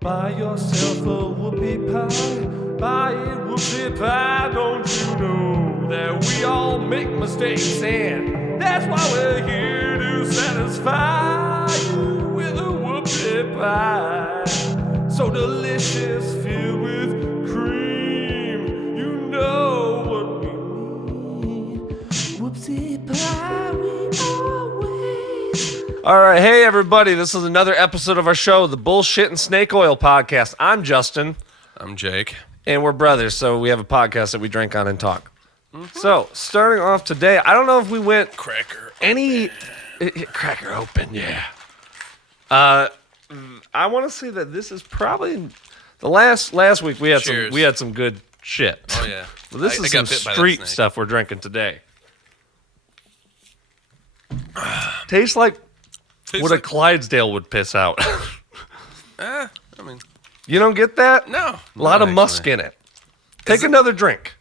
Buy yourself a whoopie pie. Buy it whoopie pie. Don't you know that we all make mistakes, and that's why we're here to satisfy you with a whoopie pie. So delicious, filled with cream. You know what we mean. Whoopsie pie, we always. All right, hey everybody, this is another episode of our show, the Bullshit and Snake Oil Podcast. I'm Justin. I'm Jake. And we're brothers, so we have a podcast that we drink on and talk. So, starting off today, I don't know if we went Cracker Cracker open, yeah. I want to say that this is probably the last week we had some good shit. Oh yeah. Well, this is some street stuff we're drinking today. Tastes like what a Clydesdale would piss out. I mean, you don't get that? no. A lot of musk in it. Take another drink.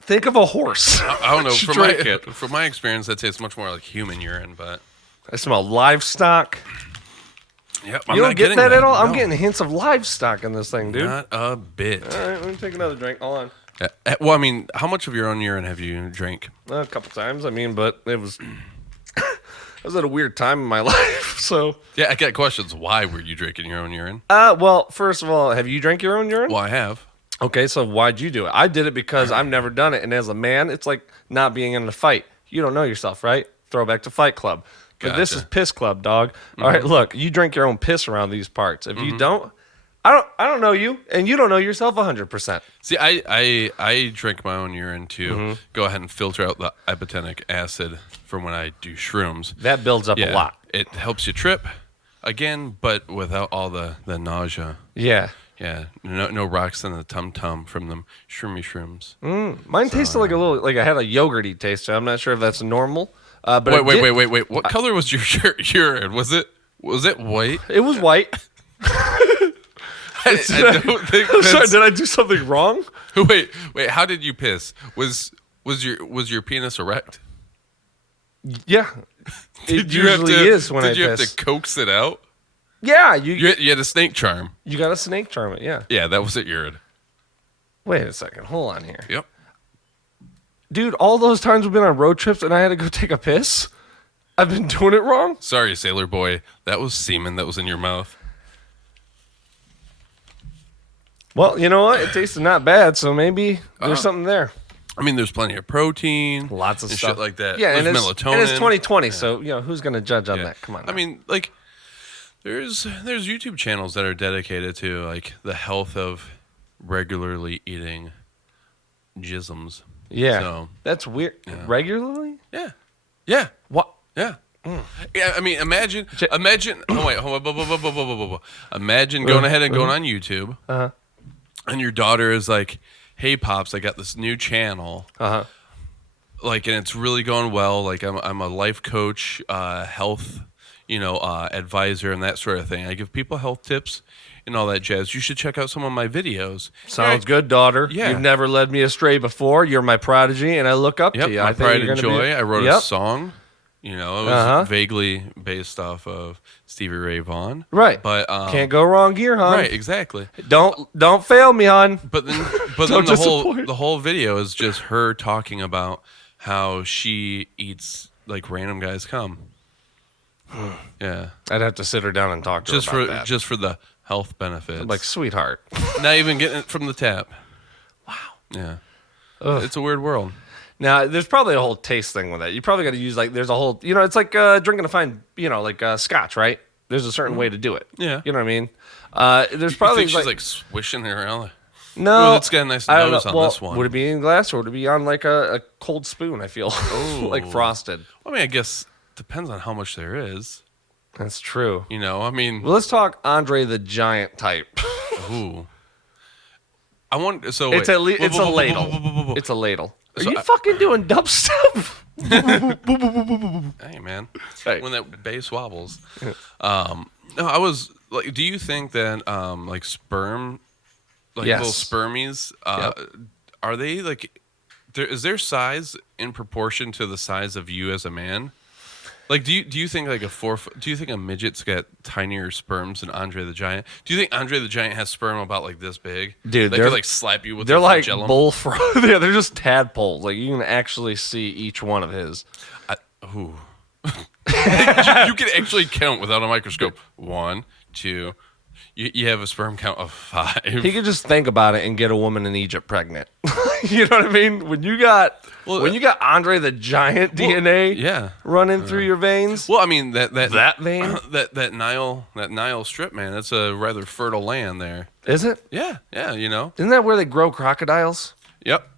Think of a horse. I don't know. Drink it. From my experience, that tastes much more like human urine, but I smell livestock. yep, You don't get that at all? No. I'm getting hints of livestock in this thing, dude. Not a bit. All right, let me take another drink. Hold on. Well, I mean, how much of your own urine have you drank? A couple times, but it was I was at a weird time in my life, so. Yeah, I get questions. Why were you drinking your own urine? Well, first of all, have you drank your own urine? Well, I have. Okay, so why'd you do it? I did it because I've never done it, and as a man, it's like not being in a fight. You don't know yourself, right? Throwback to Fight Club. But this is Piss Club, dog. Mm-hmm. All right, look, you drink your own piss around these parts. If you don't, I don't know you, and you don't know yourself 100%. See, I drink my own urine to go ahead and filter out the ibotenic acid from when I do shrooms. That builds up a lot. It helps you trip, again, but without all the nausea. Yeah. Yeah, no rocks in the tum-tum from them shrooms. Mine tasted like a little, like I had a yogurty taste. So I'm not sure if that's normal. But Wait. What color was your urine? Was it white? It was white. I don't think I'm sorry, did I do something wrong? Wait. How did you piss? Was your penis erect? Yeah, it usually is when I piss. Did you have to coax it out? Yeah, you had a snake charm. You got a snake charm it, yeah. Yeah, that was it, urine. Wait a second, hold on here. Yep. Dude, all those times we've been on road trips and I had to go take a piss, I've been doing it wrong? Sorry, sailor boy. That was semen that was in your mouth. Well, you know what? It tasted not bad, so maybe there's something there. I mean, there's plenty of protein. Lots of stuff. Shit like that. Yeah, there's and melatonin. And it's 2020, so, who's going to judge on that? Come on now. I mean, like, there's YouTube channels that are dedicated to, like, the health of regularly eating jisms. Yeah. So, that's weird. Yeah. Regularly? Yeah. What? Yeah. Yeah, I mean, imagine. Hold on. Imagine going ahead and going on YouTube, and your daughter is like, "Hey, pops, I got this new channel, like, and it's really going well. Like, I'm a life coach, health, advisor, and that sort of thing. I give people health tips and all that jazz. You should check out some of my videos." Sounds good, daughter. Yeah. You've never led me astray before. You're my prodigy, and I look up to you. My pride and joy. I wrote a song. It was vaguely based off of Stevie Ray Vaughan. Right. But can't go wrong here, hon. Right, exactly. Don't fail me, hon. But then the whole video is just her talking about how she eats like random guys cum. Yeah. I'd have to sit her down and talk to her about that. Just for the health benefits. I'm like, sweetheart. Not even getting it from the tap. Wow. Yeah. Ugh. It's a weird world. Now, there's probably a whole taste thing with that. You probably got to use, like, there's a whole, it's like drinking a fine, scotch, right? There's a certain way to do it. Yeah. You know what I mean? There's probably. You think she's like swishing it around? No. It's got a nice nose on this one. Would it be in glass or would it be on like a cold spoon, I feel? Like frosted. I mean, I guess depends on how much there is. That's true. I mean. Well, let's talk Andre the Giant type. Ooh. I want. So it's a ladle. It's a ladle. Are you fucking doing dubstep? Hey, man. Hey. When that bass wobbles. No, I was like, do you think that like sperm, like little spermies, are they like, is their size in proportion to the size of you as a man? Like, do you think like do you think a midget's got tinier sperms than Andre the Giant? Do you think Andre the Giant has sperm about like this big? Dude, they could like slap you with. They're their like flagellum? bullfrog. Yeah, they're just tadpoles. Like you can actually see each one of his. You can actually count without a microscope. 1, 2. You have a sperm count of 5. He could just think about it and get a woman in Egypt pregnant. You know what I mean? When you got Andre the Giant DNA running through your veins. Well, I mean that vein, that Nile strip, man. That's a rather fertile land there. Is it? Yeah. You know. Isn't that where they grow crocodiles? Yep.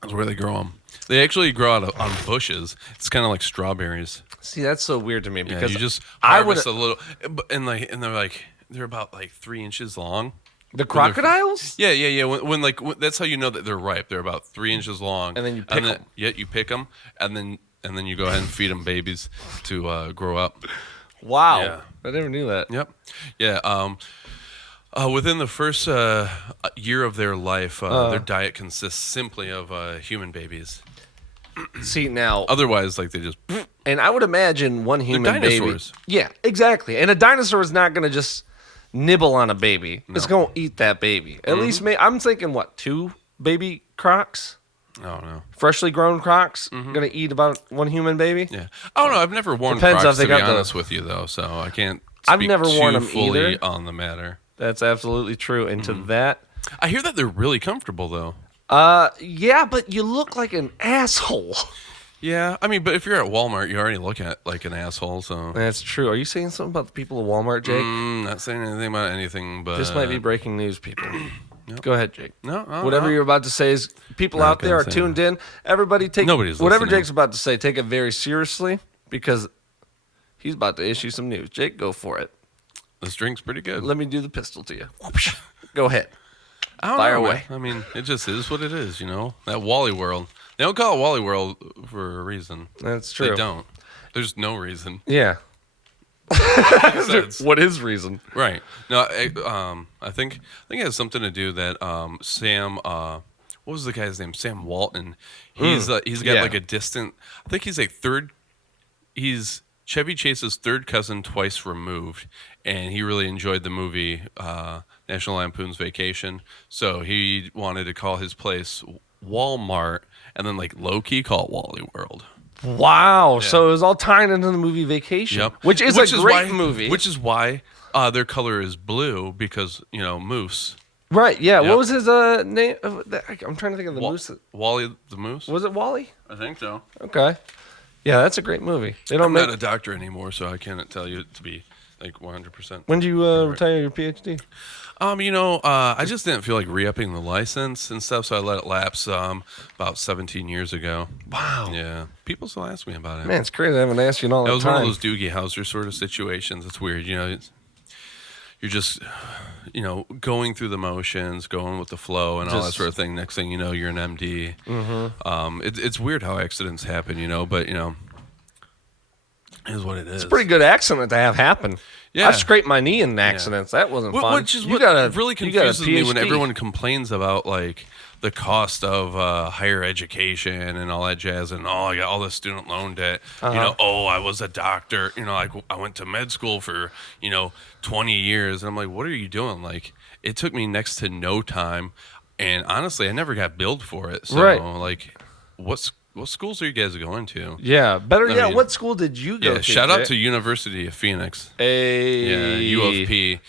That's where they grow them. They actually grow out on bushes. It's kind of like strawberries. See, that's so weird to me because you just harvest a little, and they're about like 3 inches long. The crocodiles? Yeah. When that's how you know that they're ripe. They're about 3 inches long, and then you pick them. Yeah, you pick them, and then you go ahead and feed them babies to grow up. Wow, yeah. I never knew that. Yep, yeah. Within the first year of their life, their diet consists simply of human babies. See now, otherwise, like they just. And I would imagine one human baby. Yeah, exactly. And a dinosaur is not going to just nibble on a baby. No. It's going to eat that baby. At least, I'm thinking, 2 baby crocs? Oh, no. Freshly grown crocs going to eat about 1 human baby? Yeah. Oh, no, I've never worn crocs, to be honest with you, though, so I can't speak worn them fully either. On the matter. That's absolutely true. And to that... I hear that they're really comfortable, though. Yeah, but you look like an asshole. Yeah, I mean, but if you're at Walmart, you already look at like an asshole, so... That's true. Are you saying something about the people of Walmart, Jake? Not saying anything about anything, but... This might be breaking news, people. Yep. Go ahead, Jake. No, whatever you're about to say is... People out there are tuned in. Everybody take... Nobody's whatever listening. Jake's about to say, take it very seriously, because he's about to issue some news. Jake, go for it. This drink's pretty good. Let me do the pistol to you. Go ahead. Fire away. I mean, it just is what it is, you know? That Wally World. They don't call it Wally World for a reason. That's true. They don't. There's no reason. Yeah. What is reason? Right. No, I think it has something to do that Sam what was the guy's name? Sam Walton. He's got like a distant, I think he's like he's Chevy Chase's third cousin twice removed, and he really enjoyed the movie National Lampoon's Vacation, so he wanted to call his place Walmart, and then like low-key call it Wally World. Wow. Yeah. So it was all tying into the movie Vacation, yep. which is a great movie. Which is why their color is blue, because, moose. Right, yeah. Yep. What was his name? I'm trying to think of the moose. Wally the Moose? Was it Wally? I think so. Okay. Yeah, that's a great movie. I'm not a doctor anymore, so I can't tell you to be like 100%. When did you retire your PhD? I just didn't feel like re-upping the license and stuff, so I let it lapse about 17 years ago. Wow. Yeah. People still ask me about it. Man, it's crazy. I haven't asked you in all the time. That was one of those Doogie Howser sort of situations. It's weird, you're just, going through the motions, going with the flow and all that sort of thing. Next thing you know, you're an MD. Mm-hmm. It's weird how accidents happen, but, it is what it is. It's a pretty good accident to have happen. Yeah. I scraped my knee in accidents. That wasn't fun. Which is what really confuses me when everyone complains about, like, the cost of higher education and all that jazz, and I got all this student loan debt. I was a doctor. I went to med school for 20 years, and I'm like, what are you doing? Like, it took me next to no time, and honestly, I never got billed for it. So, like, what schools are you guys going to? Yeah, what school did you go to? Shout out to University of Phoenix. U of P.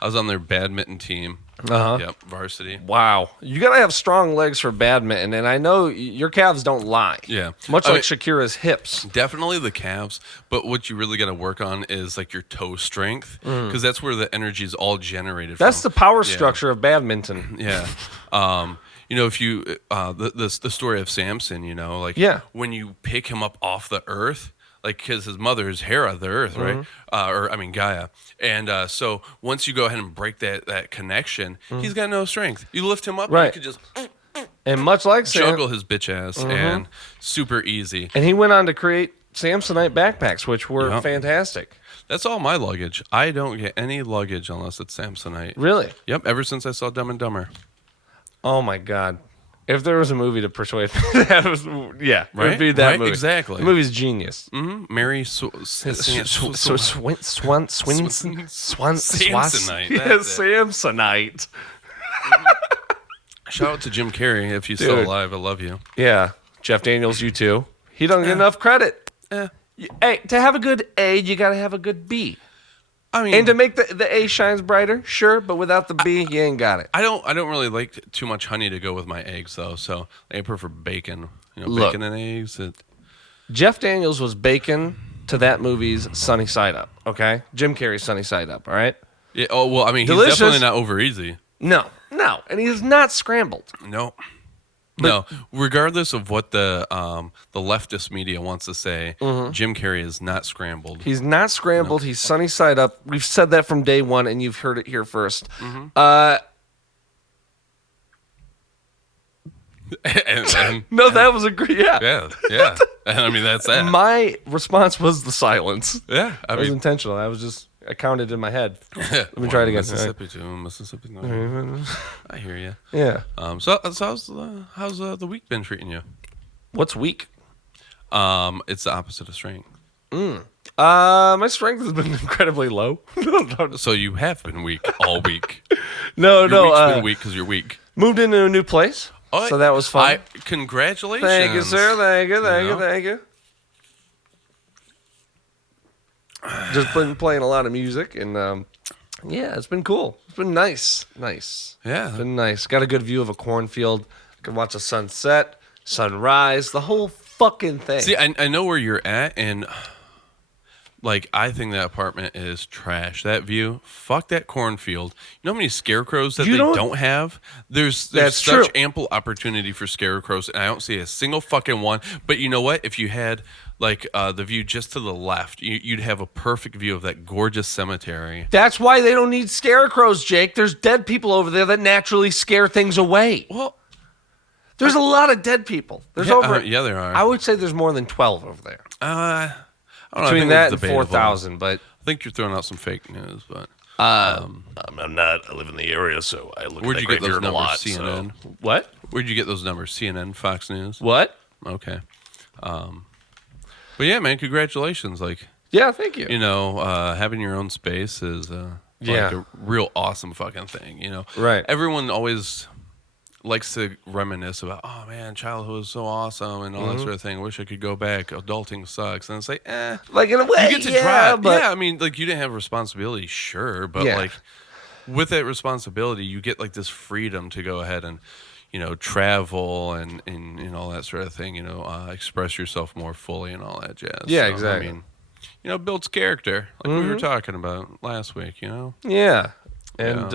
I was on their badminton team. Yep, varsity. Wow. You got to have strong legs for badminton, and I know your calves don't lie. Yeah. Much like Shakira's hips. Definitely the calves, but what you really got to work on is like your toe strength, because that's where the energy is all generated from. That's the power structure of badminton. Yeah. If you the story of Samson, when you pick him up off the earth, like, because his mother is Hera, the earth, right? Gaia. And so once you go ahead and break that connection, he's got no strength. You lift him up, and you could just and much like juggle his bitch ass, and super easy. And he went on to create Samsonite backpacks, which were fantastic. That's all my luggage. I don't get any luggage unless it's Samsonite. Really? Yep. Ever since I saw Dumb and Dumber. Oh my God. If there was a movie to persuade me, that was, yeah, it would be that Right? movie. Exactly. The movie's genius. Mm-hmm. Mary Samsonite. Samsonite. Shout out to Jim Carrey if he's still alive. I love you. Yeah. Jeff Daniels, you too. He don't get enough credit. Hey, to have a good A, you got to have a good B. I mean, and to make the A shines brighter, sure, but without the B, you ain't got it. I don't really like too much honey to go with my eggs though, so I prefer bacon. Look, bacon and eggs. Jeff Daniels was bacon to that movie's Sunny Side Up. Okay, Jim Carrey's Sunny Side Up. All right. Yeah. Oh well, I mean, Delicious. He's definitely not over easy. No, and he is not scrambled. No. No, regardless of what the leftist media wants to say, Jim Carrey is not scrambled. He's not scrambled. He's Sunny Side Up. We've said that from day one, and you've heard it here first. And, no, that was a great. Yeah. And I mean, that's that. My response was the silence. Yeah, It was intentional. I counted in my head. Let me try it again. Mississippi too. Mississippi. No. I hear you. Yeah. So how's the week been treating you? What's weak? It's the opposite of strength. My strength has been incredibly low. So you have been weak all week. No. Your week's been weak because you're weak. Moved into a new place, so that was fun. Congratulations. Thank you, sir. Thank you. Just been playing a lot of music, and yeah, it's been cool. It's been nice. Yeah. It's been nice. Got a good view of a cornfield. I can watch a sunset, sunrise, the whole fucking thing. See, I know where you're at, and like I think that apartment is trash. That view, fuck that cornfield. You know how many scarecrows that they don't have? There's such true. ample opportunity for scarecrows, and I don't see a single fucking one. But you know what? If you had like the view just to the left, you'd have a perfect view of that gorgeous cemetery. That's why they don't need scarecrows, Jake. There's dead people over there that naturally scare things away. Well, there's a lot of dead people. There's there are. I would say there's more than 12 over there. I don't know, Between that and debatable. 4,000, but I think you're throwing out some fake news, but I'm not. I live in the area, so I look where'd at you that get those graveyard a numbers? lot. CNN. So. What? Where'd you get those numbers? CNN, Fox News. What? Okay. But yeah, man, congratulations. Like, yeah, thank you. You know, having your own space is like a real awesome fucking thing. You know, right? Everyone always likes to reminisce about, oh man, childhood was so awesome and all that sort of thing. I wish I could go back. Adulting sucks. And it's like, like in a way, you get to drive. But I mean, like you didn't have responsibility, sure, but like with that responsibility, you get like this freedom to go ahead and, you know, travel and all that sort of thing. You know, express yourself more fully and all that jazz. Yeah, so, exactly. I mean, you know, builds character, like we were talking about last week. You know. Yeah, and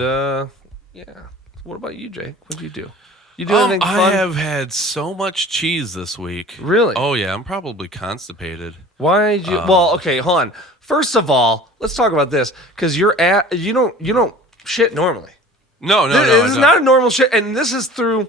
What about you, Jake? What did you do? You do anything fun? I have had so much cheese this week. Really? Oh yeah, I'm probably constipated. Why did you? Well, okay, hold on. First of all, let's talk about this because you don't shit normally. No. This is not a normal shit, and this is through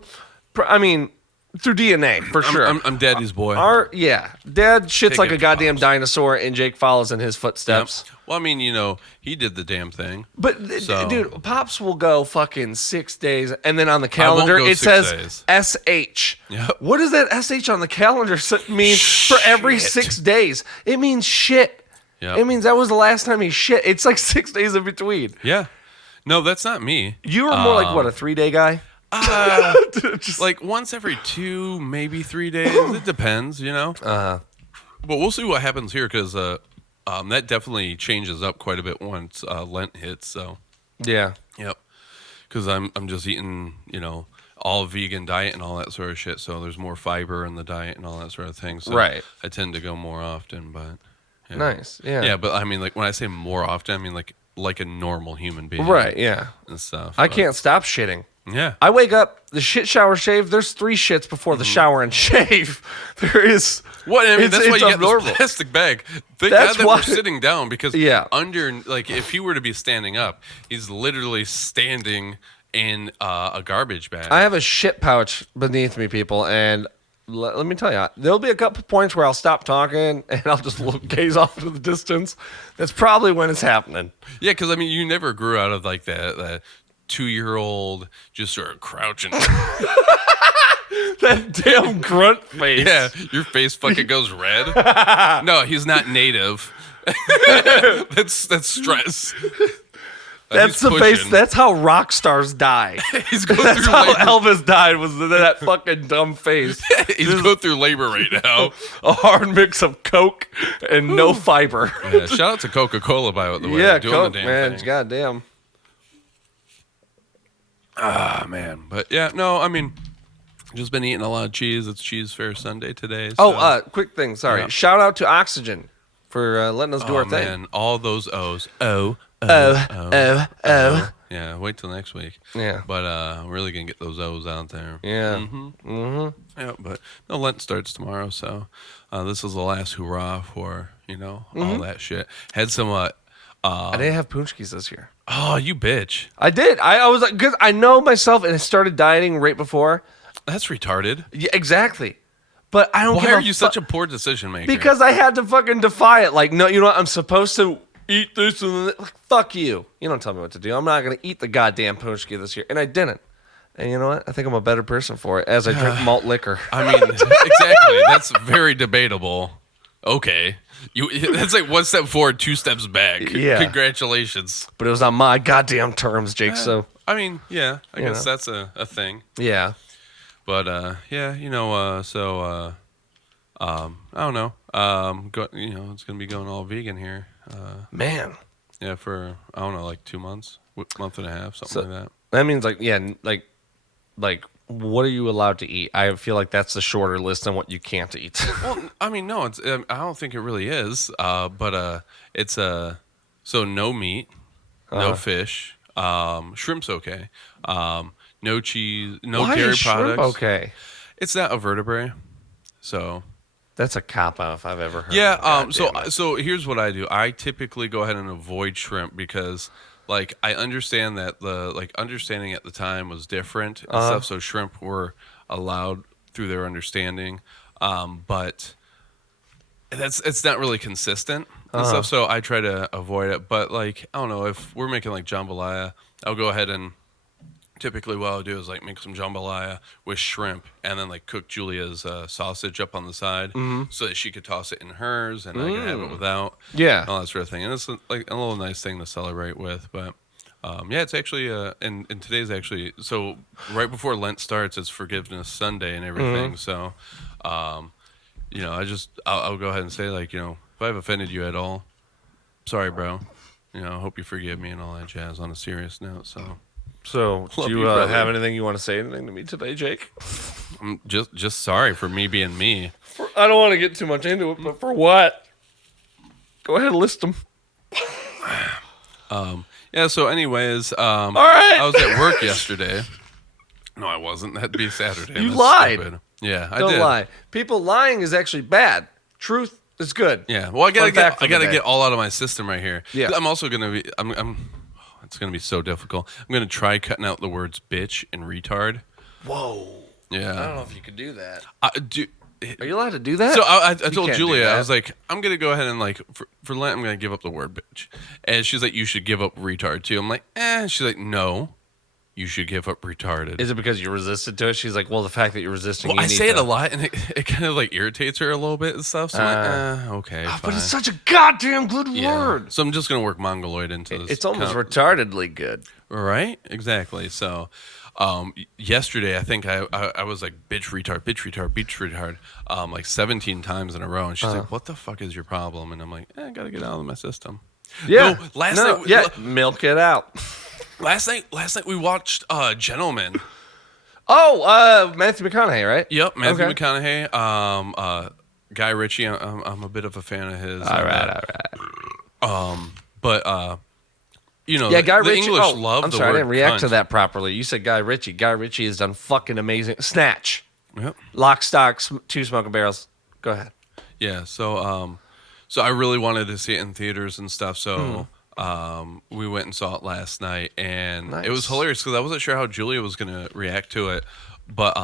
DNA for sure. I'm Daddy's boy. Dad shits like a goddamn dinosaur, and Jake follows in his footsteps. Yep. Well, I mean, you know, he did the damn thing. But dude, Pops will go fucking 6 days, and then on the calendar it says SH. Yep. What does that SH on the calendar mean for every 6 days? It means shit. Yep. It means that was the last time he shit. It's like 6 days in between. Yeah. No, that's not me. You were more like, what, a 3-day guy? Just like once every 2, maybe 3 days. It depends, you know? But we'll see what happens here because that definitely changes up quite a bit once Lent hits. So yeah. Yep. Because I'm just eating, you know, all vegan diet and all that sort of shit. So there's more fiber in the diet and all that sort of thing. So right. I tend to go more often, but... Yeah. Nice, yeah. Yeah, but I mean, like, when I say more often, I mean, like a normal human being. Right, yeah. And stuff. I can't stop shitting. Yeah. I wake up, the shit, shower, shave. There's 3 shits before the shower and shave. There is. What? I mean, that's why you abnormal. get this plastic bag. Thank That's God that why- we're sitting down because Yeah. under, like, if he were to be standing up, he's literally standing in a garbage bag. I have a shit pouch beneath me, people, and let me tell you, there'll be a couple points where I'll stop talking and I'll just gaze off into the distance. That's probably when it's happening. Yeah, because, I mean, you never grew out of, like, that 2-year-old just sort of crouching. That damn grunt face. Yeah, your face fucking goes red. No, he's not native. That's stress. That's the face. That's how rock stars die. He's going That's through how labor. Elvis died. Was that fucking dumb face? He's going through labor right now. A hard mix of Coke and no fiber. Yeah, shout out to Coca-Cola, by the way. Yeah, doing Coke, the damn man. thing. Goddamn. Ah, man. But yeah, no, I mean, just been eating a lot of cheese. It's Cheese Fair Sunday today. So. Oh, quick thing. Sorry. Yeah. Shout out to Oxygen for letting us do our thing. Man, all those O's. Oh. Yeah, wait till next week. Yeah. But I'm really going to get those O's out there. Yeah. Yeah, but no, Lent starts tomorrow, so this is the last hurrah for, all that shit. Had some, I didn't have punchkis this year. oh, you bitch. I did. I was like, because I know myself and I started dieting right before. That's retarded. Yeah, exactly. But I don't Why give a are you such a poor decision maker? Because I had to fucking defy it. Like, no, you know what? I'm supposed to eat this and that. Like, fuck you. You don't tell me what to do. I'm not going to eat the goddamn punchki this year. And I didn't. And you know what? I think I'm a better person for it as I drink malt liquor. I mean, exactly. That's very debatable. Okay. That's like one step forward, two steps back. Yeah. Congratulations. But it was on my goddamn terms, Jake, so. I mean, yeah, I guess know. that's a thing. Yeah. But, yeah, I don't know. It's going to be going all vegan here. Man. Yeah, for, I don't know, like 2 months, month and a half, something like that. That means, like, yeah, like, what are you allowed to eat? I feel like that's the shorter list on what you can't eat. Well, I mean, no, it's. I don't think it really is. But it's so no meat, no fish, shrimp's okay. No cheese, no Why dairy is shrimp products. okay? It's not a vertebrae, so. That's a cop out if I've ever heard. Yeah. God damn it. So here's what I do. I typically go ahead and avoid shrimp because. Like, I understand that understanding at the time was different and stuff, so shrimp were allowed through their understanding, but it's not really consistent and stuff, so I try to avoid it. But, like, I don't know, if we're making, like, jambalaya, I'll go ahead and typically what I'll do is, like, make some jambalaya with shrimp and then, like, cook Julia's sausage up on the side so that she could toss it in hers and I can have it without. Yeah. All that sort of thing. And it's, like, a little nice thing to celebrate with. But, yeah, it's actually, and today's actually, so right before Lent starts, it's Forgiveness Sunday and everything. So, I'll go ahead and say, like, if I've offended you at all, sorry, bro. I hope you forgive me and all that jazz on a serious note, so... So, do you have anything you want to say anything to me today, Jake? I'm just sorry for me being me. I don't want to get too much into it, but for what? Go ahead and list them. Yeah, so anyways, all right. I was at work yesterday. No, I wasn't. That'd be Saturday. You That's lied. stupid. Yeah, I Don't did. lie. People lying is actually bad. Truth is good. Yeah. Well, I Fun fact gotta for the day. get all out of my system right here. Yeah. I'm also gonna be. It's gonna be so difficult. I'm gonna try cutting out the words bitch and retard. Whoa. Yeah. I don't know if you could do that. Do. Are you allowed to do that? So I told can't do Julia, that. I was like, I'm gonna go ahead and like for Lent, I'm gonna give up the word bitch, and she's like, you should give up retard too. I'm like, She's like, no, you should give up retarded. Is it because you resisted to it? She's like, well, the fact that you're resisting. Well, you I need say it to- a lot, and it kind of like irritates her a little bit and stuff. So I'm like, okay, fine. But it's such a goddamn good Yeah. word. So I'm just gonna work Mongoloid into this. It's almost retardedly good. Right? Exactly. So, yesterday I think I was like bitch retard, like 17 times in a row, and she's like, "What the fuck is your problem?" And I'm like, I gotta get out of my system. Yeah. No, last night, milk it out. Last night we watched Gentleman. Oh, Matthew McConaughey, right? Yep, Matthew Okay. McConaughey. Guy Ritchie. I'm a bit of a fan of his. All right. But Yeah, Guy the Ritchie. English love I'm the sorry, I word didn't react cunt. to that properly. You said Guy Ritchie. Guy Ritchie has done fucking amazing. Snatch, Yep. Lock, Stock, Two Smoking Barrels. Go ahead. Yeah, so I really wanted to see it in theaters and stuff, so we went and saw it last night, and it was Nice. hilarious because I wasn't sure how Julia was gonna react to it, but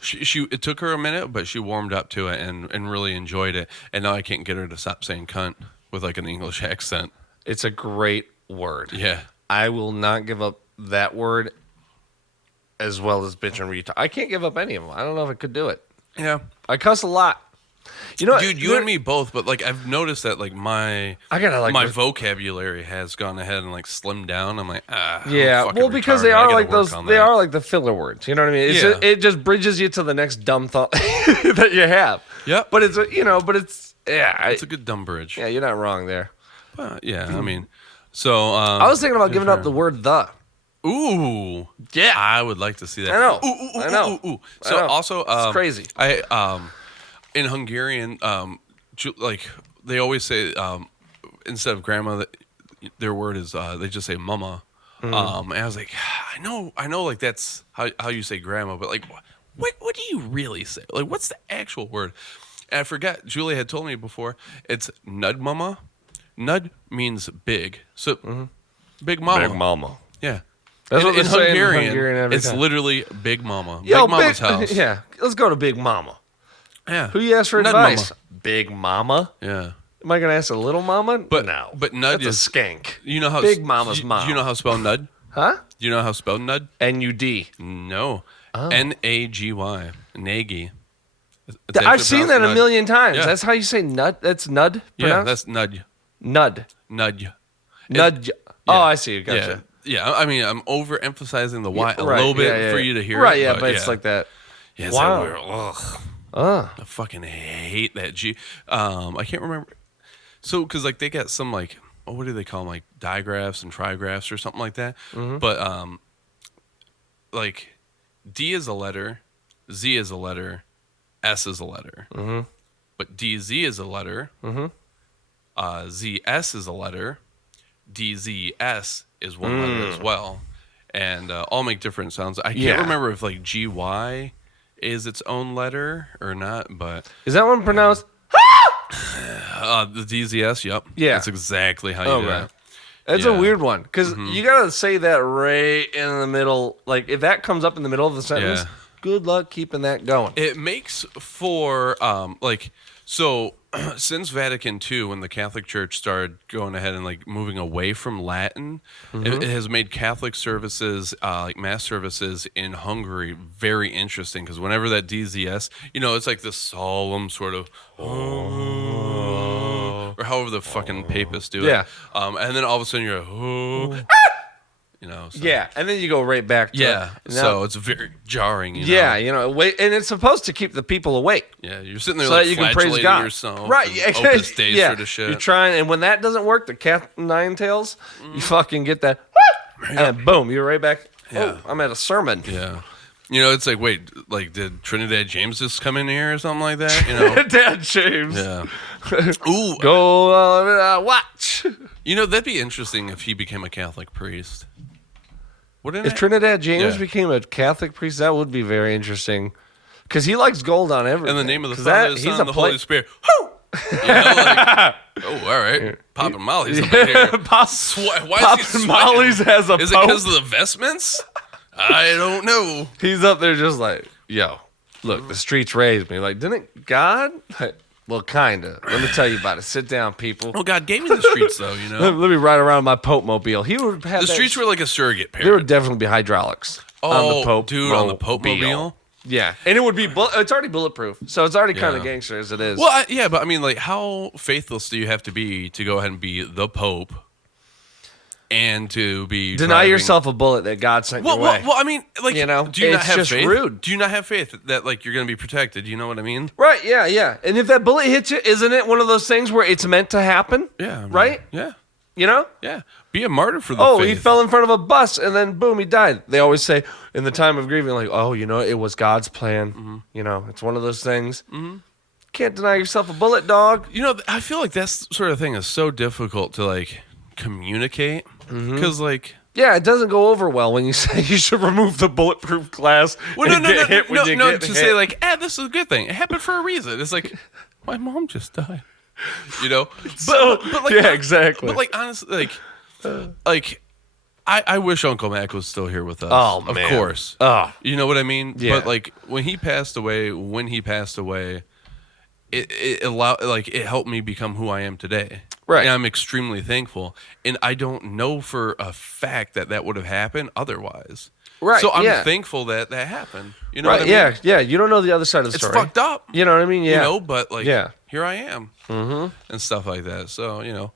she it took her a minute, but she warmed up to it and really enjoyed it, and now I can't get her to stop saying cunt with like an English accent. It's a great word. Yeah, I will not give up that word as well as bitch and retard. I can't give up any of them. I don't know if I could do it. Yeah. I cuss a lot. You know, dude, you and me both, but like I've noticed that like my vocabulary has gone ahead and like slimmed down. I'm like, yeah, well, because they are like those, they are like the filler words. You know what I mean? It just bridges you to the next dumb thought that you have. Yeah, but it's it's a good dumb bridge. Yeah, you're not wrong there. Yeah, I mean, so I was thinking about giving up the word the. Ooh, yeah, I would like to see that. I know. I know. Ooh. So also, it's crazy. In Hungarian, like they always say, instead of grandma, their word is they just say mama. And I was like, I know, like that's how you say grandma, but like, what do you really say? Like, what's the actual word? And I forgot. Julia had told me before. It's nud mama. Nud means big, so big mama. Big mama. Yeah. That's what in Hungarian, every it's time. literally Big Mama. Yo, Big Mama's house. Yeah, let's go to Big Mama. Yeah. Who you ask for Nud advice? Mama. Big Mama. Yeah. Am I gonna ask a little mama? But no. But Nud That's is a skank. You know how Big Mama's mom. Do you know how to spell Nud? Huh? Do you know how to spell Nud? N-U-D. No. N-A-G-Y. Nagy. I've seen that Nud. a million times. Yeah. That's how you say nud. That's nud. Yeah, that's Nud. Nud. Nud. Nud. Oh, I see. Gotcha. Yeah. Yeah, I mean, I'm overemphasizing the Y a Right, little bit yeah, for you to hear right, it. yeah, but it's like that. Yeah, it's wow. that weird. Ugh. I fucking hate that G. I can't remember. So, because like they got some like, what do they call them? Like digraphs and trigraphs or something like that. But like D is a letter, Z is a letter, S is a letter. But DZ is a letter. ZS is a letter. DZS is one letter as well, and all make different sounds. I can't remember if like GY is its own letter or not, but is that one pronounced? The DZS, yep, yeah, that's exactly how you do it. It's a weird one because you gotta say that right in the middle. Like if that comes up in the middle of the sentence, good luck keeping that going. It makes for like so. Since Vatican II, when the Catholic Church started going ahead and like moving away from Latin, it has made Catholic services, like mass services in Hungary, very interesting. Because whenever that DZS, you know, it's like this solemn sort of, or however the fucking papists do it. Yeah. And then all of a sudden you're like, you know. So. Yeah, and then you go right back to so it's very jarring. You know? Yeah, you know, and it's supposed to keep the people awake. Yeah, you're sitting there so like that you can praise God. Yourself, right? Opus Dei sort of shit. You're trying, and when that doesn't work, the cat nine tails, you fucking get that, and boom, you're right back. Yeah, I'm at a sermon. Yeah. You know, it's like, wait, like, did Trinidad James just come in here or something like that? You know, Trinidad James. Yeah. Ooh, go watch. You know, that'd be interesting if he became a Catholic priest. If Trinidad James became a Catholic priest, that would be very interesting. Because he likes gold on everything. And the name of the Father, the Son, and the Holy Spirit. Woo! You know, like, oh, all right. Popping Molly's up in here. Popping Molly's has a Is it because of the vestments? I don't know. He's up there just like, yo, look, the streets raised me. Like, didn't God? Well, kind of. Let me tell you about it. Sit down, people. Oh, God gave me the streets, though, you know? Let me ride around my Pope mobile. He would have the streets were like a surrogate parent. There would definitely be hydraulics on the Pope on the Pope mobile? Yeah. And it would be, it's already bulletproof. So it's already kind of gangster as it is. Well, yeah, but I mean, like, how faithless do you have to be to go ahead and be the Pope and to be deny yourself a bullet that God sent your way? Well, I mean, like, you know, do you not have faith? Rude. Do you not have faith that like you're going to be protected? You know what I mean? Right. Yeah. Yeah. And if that bullet hits you, isn't it one of those things where it's meant to happen? Yeah. I mean, right. Yeah. You know? Yeah. Be a martyr for the faith. He fell in front of a bus and then boom, he died. They always say in the time of grieving, like, oh, you know, it was God's plan. You know, it's one of those things. Can't deny yourself a bullet, dog. You know, I feel like that sort of thing is so difficult to like communicate because like. Yeah, it doesn't go over well when you say you should remove the bulletproof glass. Well, no, to say like, this is a good thing. It happened for a reason. It's like, my mom just died. You know, but like, yeah, exactly. But like, honestly, like, I wish Uncle Mac was still here with us. Oh man, of course. You know what I mean? Yeah. But like, when he passed away, it allowed, like, it helped me become who I am today. Right. And I'm extremely thankful. And I don't know for a fact that would have happened otherwise. Right. So I'm thankful that happened. You know what I mean? Yeah. Yeah. You don't know the other side of the story. It's fucked up. You know what I mean? Yeah. You know, but like, here I am, and stuff like that. So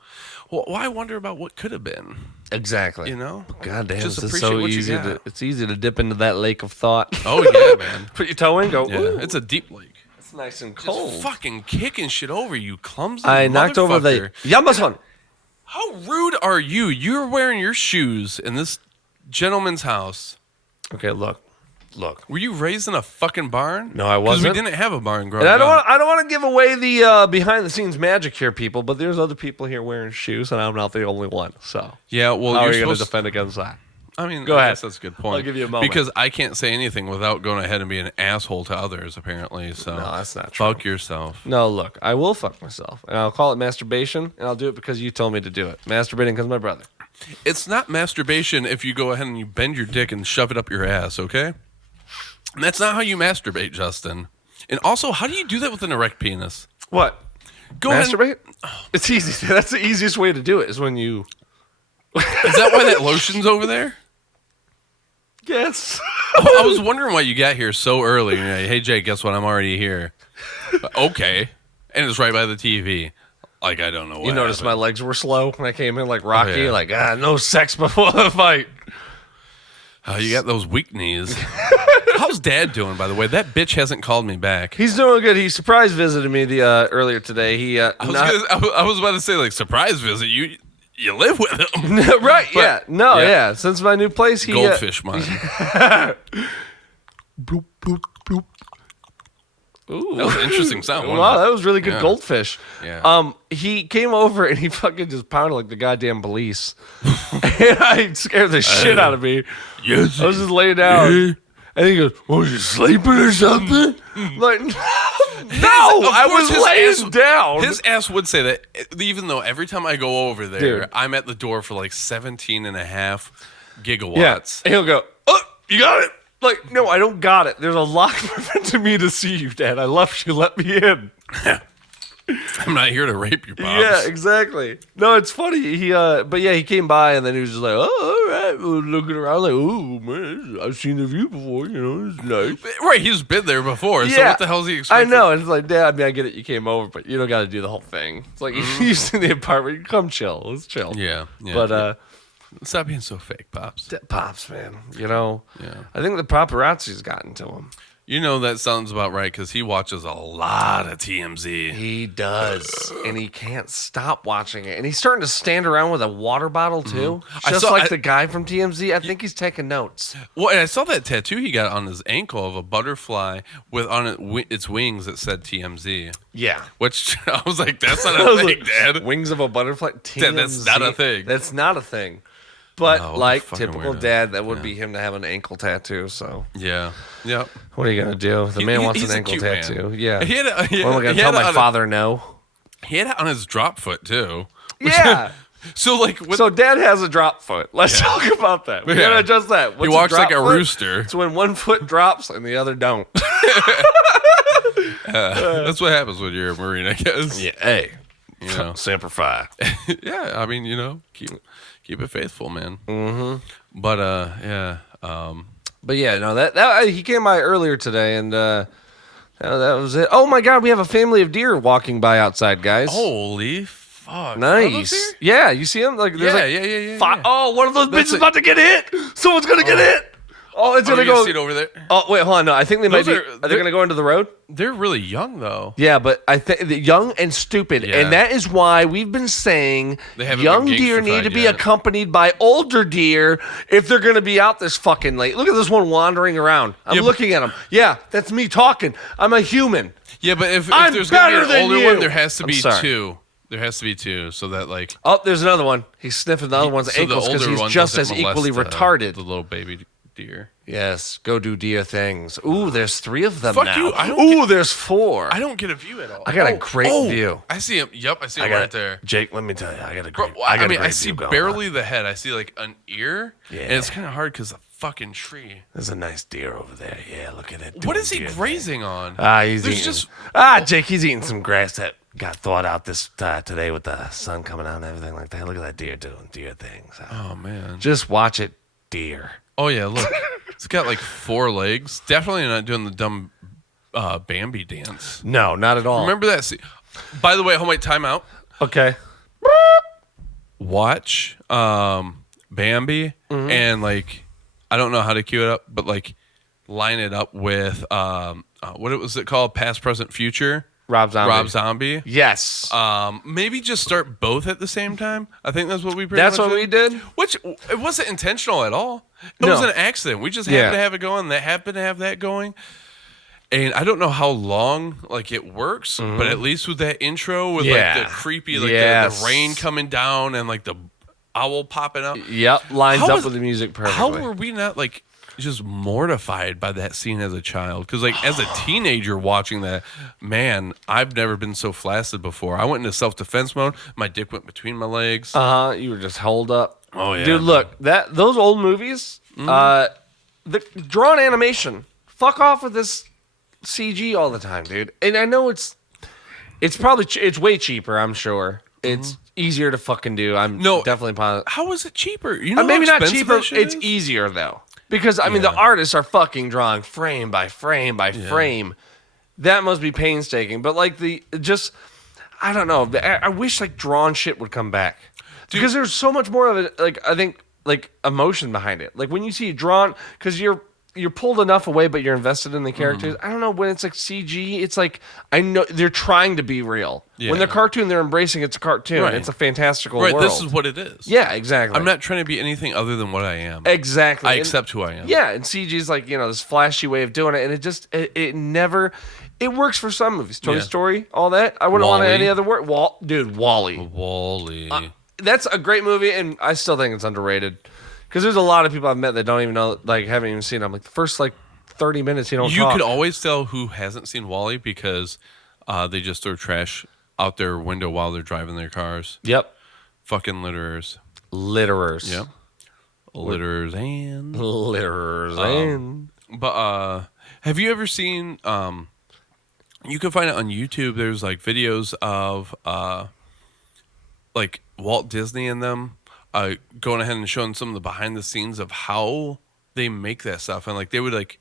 why wonder about what could have been? Exactly. You know? God damn, just it's appreciate so what easy. you got. It's easy to dip into that lake of thought. Oh yeah, man. Put your toe in, go. Yeah, Ooh. it's a deep lake. It's nice and cold. Just fucking kicking shit over, you clumsy I knocked over the Yamason. How rude are you? You're wearing your shoes in this gentleman's house. Okay, look. Were you raised in a fucking barn? No, I wasn't. Because we didn't have a barn growing And up. I don't want to give away the behind the scenes magic here, people. But there's other people here wearing shoes, and I'm not the only one. So Yeah, well, how you're are you going supposed to defend against that? I mean, Go I ahead. guess that's a good point. I'll give you a moment. Because I can't say anything without going ahead and being an asshole to others, apparently. So No, that's not true. Fuck yourself. No, look, I will fuck myself, and I'll call it masturbation, and I'll do it because you told me to do it. Masturbating because my brother. It's not masturbation if you go ahead and you bend your dick and shove it up your ass, okay? And that's not how you masturbate, Justin. And also, how do you do that with an erect penis? What? Go ahead. Masturbate? It's easy. That's the easiest way to do it. Is when you. Is that why that lotion's over there? Yes. I was wondering why you got here so early. You're like, hey, Jake, guess what? I'm already here. Okay. And it's right by the TV. Like, I don't know what You noticed happened. my legs were slow when I came in, like Rocky. yeah. Like, no sex before the fight. You got those weak knees. How's Dad doing, by the way? That bitch hasn't called me back. He's doing good. He surprise visited me earlier today. He I was about to say, like, surprise visit. You live with him. right? But- yeah. No. yeah. Yeah. Since my new place, he Goldfish mine. bloop, bloop, bloop. Ooh. That was an interesting sound. wasn't Wow, it? that was really good Yeah. goldfish. Yeah. He came over and he fucking just pounded like the goddamn police. And I scared the shit out of me. Yes. I was just laying down. And he goes, was you sleeping or something? I'm like, no, I was laying down. His ass would say that, even though every time I go over there, Dude. I'm at the door for like 17 and a half gigawatts. Yeah. And he'll go, oh, you got it? Like, no, I don't got it. There's a lock preventing me to see you, Dad. I left you. Let me in. I'm not here to rape your pops. Yeah, exactly. No, it's funny. But yeah, he came by and then he was just like, oh, all right. Looking around like, oh, man, I've seen the view before. You know, it's nice. Right, he's been there before, so what the hell is he I expecting? know. And it's like, Dad, I mean, I get it. You came over, but you don't got to do the whole thing. It's like, you've seen the apartment. Come chill. Let's chill. Yeah. But, stop being so fake, Pops. Pops, man, you know, Yeah. I think the paparazzi's gotten to him. You know that sounds about right because he watches a lot of TMZ. He does, and he can't stop watching it. And he's starting to stand around with a water bottle too, just like the guy from TMZ. I think he's taking notes. Well, and I saw that tattoo he got on his ankle of a butterfly with on its wings that said TMZ. Yeah, Which I was like, that's not a thing, Dad. Wings of a butterfly. TMZ. Dad, that's not a thing. That's not a thing. But Oh, like fucking typical weirdo. dad, that would be him to have an ankle tattoo. So Yeah. Yep. what are you gonna do? The man wants he's an a ankle cute man. tattoo. Yeah. He had a, he, What am I gonna he tell had it my on father? No. He had it on his drop foot too. Yeah. So like, So dad has a drop foot. Let's talk about that. We Yeah. gotta adjust that. What's he walks like a drop foot? rooster. It's when one foot drops and the other don't. That's what happens when you're a Marine, I guess. Yeah. Hey. You know. Semper Fi. Yeah, I mean, keep it faithful, man. Mm-hmm. But yeah. But yeah, no, that he came by earlier today, and that was it. Oh my God, we have a family of deer walking by outside, guys. Holy fuck! Are those nice. here? Yeah, you see them? Like, there's Yeah. Oh, one of those That's bitches about to get hit. Someone's gonna get hit. Oh, it's gonna go. See it over there. Oh wait, hold on. No, I think they might Those be. are- Are they gonna go into the road? They're really young though. Yeah, but I think young and stupid, Yeah. and that is why we've been saying They haven't young been deer need gangsterfied to be yet. accompanied by older deer if they're going to be out this fucking late. Look at this one wandering around. I'm Yeah, but- looking at him. Yeah, that's me talking. I'm a human. Yeah, but if I'm there's gonna better be than an older you. one, there has to I'm be sorry. two. There has to be two, so that like Oh, there's another one. He's sniffing the other one's so ankles because older he's one just as doesn't equally molest, retarded. The little baby deer. Yes, go do deer things. Ooh, there's 3 of them Fuck now. you, I don't Ooh, get- there's 4. I don't get a view at all. I got a great view. I see him. Yep, I see him I got right there. Jake, let me tell you, I got a Bro, great. I got a mean, I great see view going barely on. the head. I see like an ear, Yeah. and it's kind of hard because the fucking tree. There's a nice deer over there. Yeah, look at it. What doing is he deer thing. grazing on? He's There's eating. just Jake, he's eating some grass that got thawed out this today with the sun coming out and everything like that. Look at that deer doing deer things. oh man. Just watch it, deer. Oh yeah, look. It's got like 4 legs. Definitely not doing the dumb Bambi dance. No, not at all. Remember that scene? By the way, wait, time out. Okay. Watch Bambi and like I don't know how to cue it up, but like line it up with what was it called? Past, Present, Future. Rob Zombie. Yes. Maybe just start both at the same time. I think that's what we. That's what we did. Which it wasn't intentional at all. It No. was an accident. We just happened to have it going. That happened to have that going. And I don't know how long like it works, but at least with that intro with like the creepy like the rain coming down and like the owl popping up. Yep, lines up with the music perfectly. How were we not like just mortified by that scene as a child? Because like as a teenager watching that, man, I've never been so flaccid before. I went into self-defense mode. My dick went between my legs. You were just holed up. Oh yeah, dude. Look, those old movies, the drawn animation. Fuck off with this CG all the time, dude. And I know it's probably it's way cheaper. I'm sure it's easier to fucking do. Definitely positive. How is it cheaper? You know, maybe how not expensive cheaper. that shit It's is? easier though, because I mean the artists are fucking drawing frame by frame by frame. That must be painstaking. But like I don't know. I wish like drawn shit would come back, because there's so much more of it. Like I think like emotion behind it. Like when you see drawn, because you're pulled enough away, but you're invested in the characters. I don't know, when it's like CG, it's like, I know they're trying to be real. Yeah. When they're cartoon, they're embracing it's a cartoon. Right. It's a fantastical Right, world. this is what it is. Yeah, exactly. I'm not trying to be anything other than what I am. Exactly. I accept who I am. Yeah, and CG is like, this flashy way of doing it, and it never, it works for some movies. Toy Story, all that. I wouldn't want any other word. Wall-E. Wall-E. That's a great movie, and I still think it's underrated. Because there's a lot of people I've met that don't even know, like, haven't even seen it. I'm like, the first, 30 minutes, you don't You talk. could always tell who hasn't seen Wall-E because they just throw trash out their window while they're driving their cars. Yep. Fucking litterers. Litterers. Yep. Litterers and... Litterers and... But have you ever seen... you can find it on YouTube. There's, like, videos of, like, Walt Disney and them going ahead and showing some of the behind the scenes of how they make that stuff. And, like, they would, like...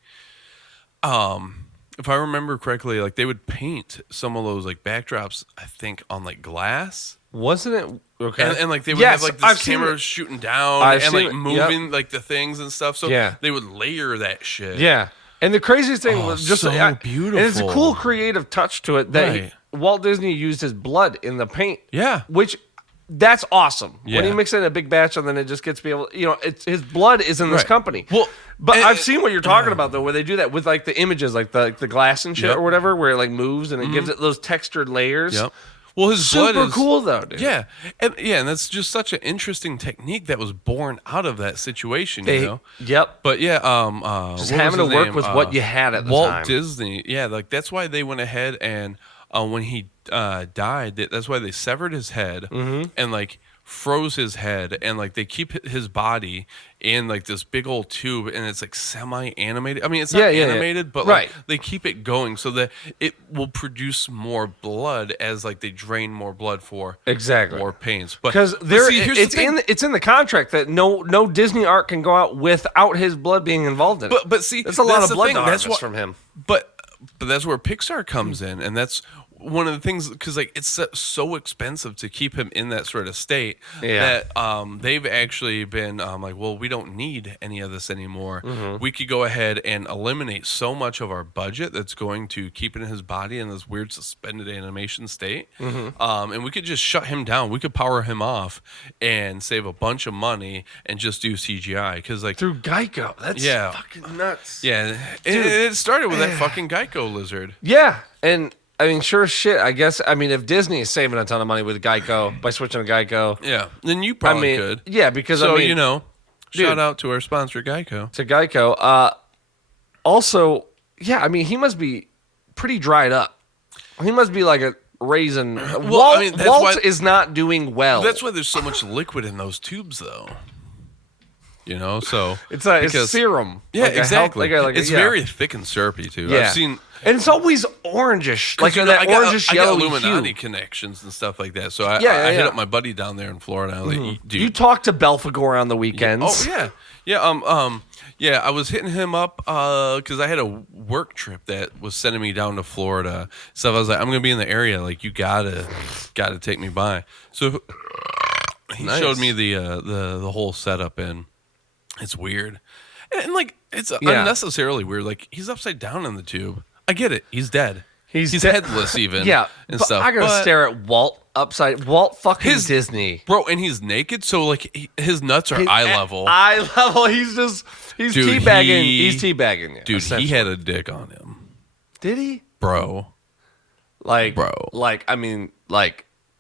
if I remember correctly, like they would paint some of those like backdrops, I think, on like glass. Wasn't it okay? And like they would have like this camera shooting down and like moving like the things and stuff. So they would layer that shit. Yeah. And the craziest thing was just so beautiful. And it's a cool creative touch to it that Walt Disney used his blood in the paint. Yeah. Which that's awesome. Yeah. When you mix it in a big batch and then it just gets to be able, it's his blood is in this company. Well, but I've seen what you're talking about though, where they do that with like the images, like the glass and shit or whatever, where it like moves and it gives it those textured layers. Yep. Well, his blood is super cool though, dude. Yeah, and that's just such an interesting technique that was born out of that situation. You know. Yep. But yeah, just having to work with what you had at the time. Walt Disney. Yeah, like that's why they went ahead and when he died, that's why they severed his head and like froze his head, and like they keep his body in like this big old tube, and it's like semi-animated. I mean, it's not animated, but like they keep it going so that it will produce more blood as like they drain more blood for more paints. But because it's in the contract that no Disney art can go out without his blood being involved in it. But see, that's a lot of blood to harvest from him. But that's where Pixar comes in, and that's one of the things, because like it's so expensive to keep him in that sort of state that they've actually been like, well, we don't need any of this anymore. We could go ahead and eliminate so much of our budget that's going to keeping his body in this weird suspended animation state, and we could just shut him down. We could power him off and save a bunch of money and just do CGI, because like through Geico, that's fucking nuts. Yeah, it started with that fucking Geico lizard. Yeah, and I mean, sure as shit, I guess. I mean, if Disney is saving a ton of money with Geico by switching to Geico. Yeah, then you probably could. Yeah, because so, shout out to our sponsor, Geico. To Geico. Also, yeah, I mean, he must be pretty dried up. He must be like a raisin. Well, Walt is not doing well. That's why there's so much liquid in those tubes, though. So it's a serum. Yeah, like exactly. It's yeah. very thick and syrupy too. Yeah. I've seen. And it's always orangish, like that orangish I yellow got Illuminati hue. connections and stuff like that. So I hit up my buddy down there in Florida. I was like, dude, You talk to Belphegor on the weekends. Yeah. I was hitting him up because I had a work trip that was sending me down to Florida. So I was like, I'm gonna be in the area. Like, you gotta take me by. So he showed me the whole setup, and it's weird, and like it's unnecessarily weird. Like, he's upside down in the tube. I get it. He's dead. He's headless even. Yeah, and but stuff. I gotta stare at Walt fucking Disney, bro, and he's naked, so like his nuts are eye level. Eye level. He's teabagging. He's teabagging you. Dude, he had a dick on him. Did he, bro? Like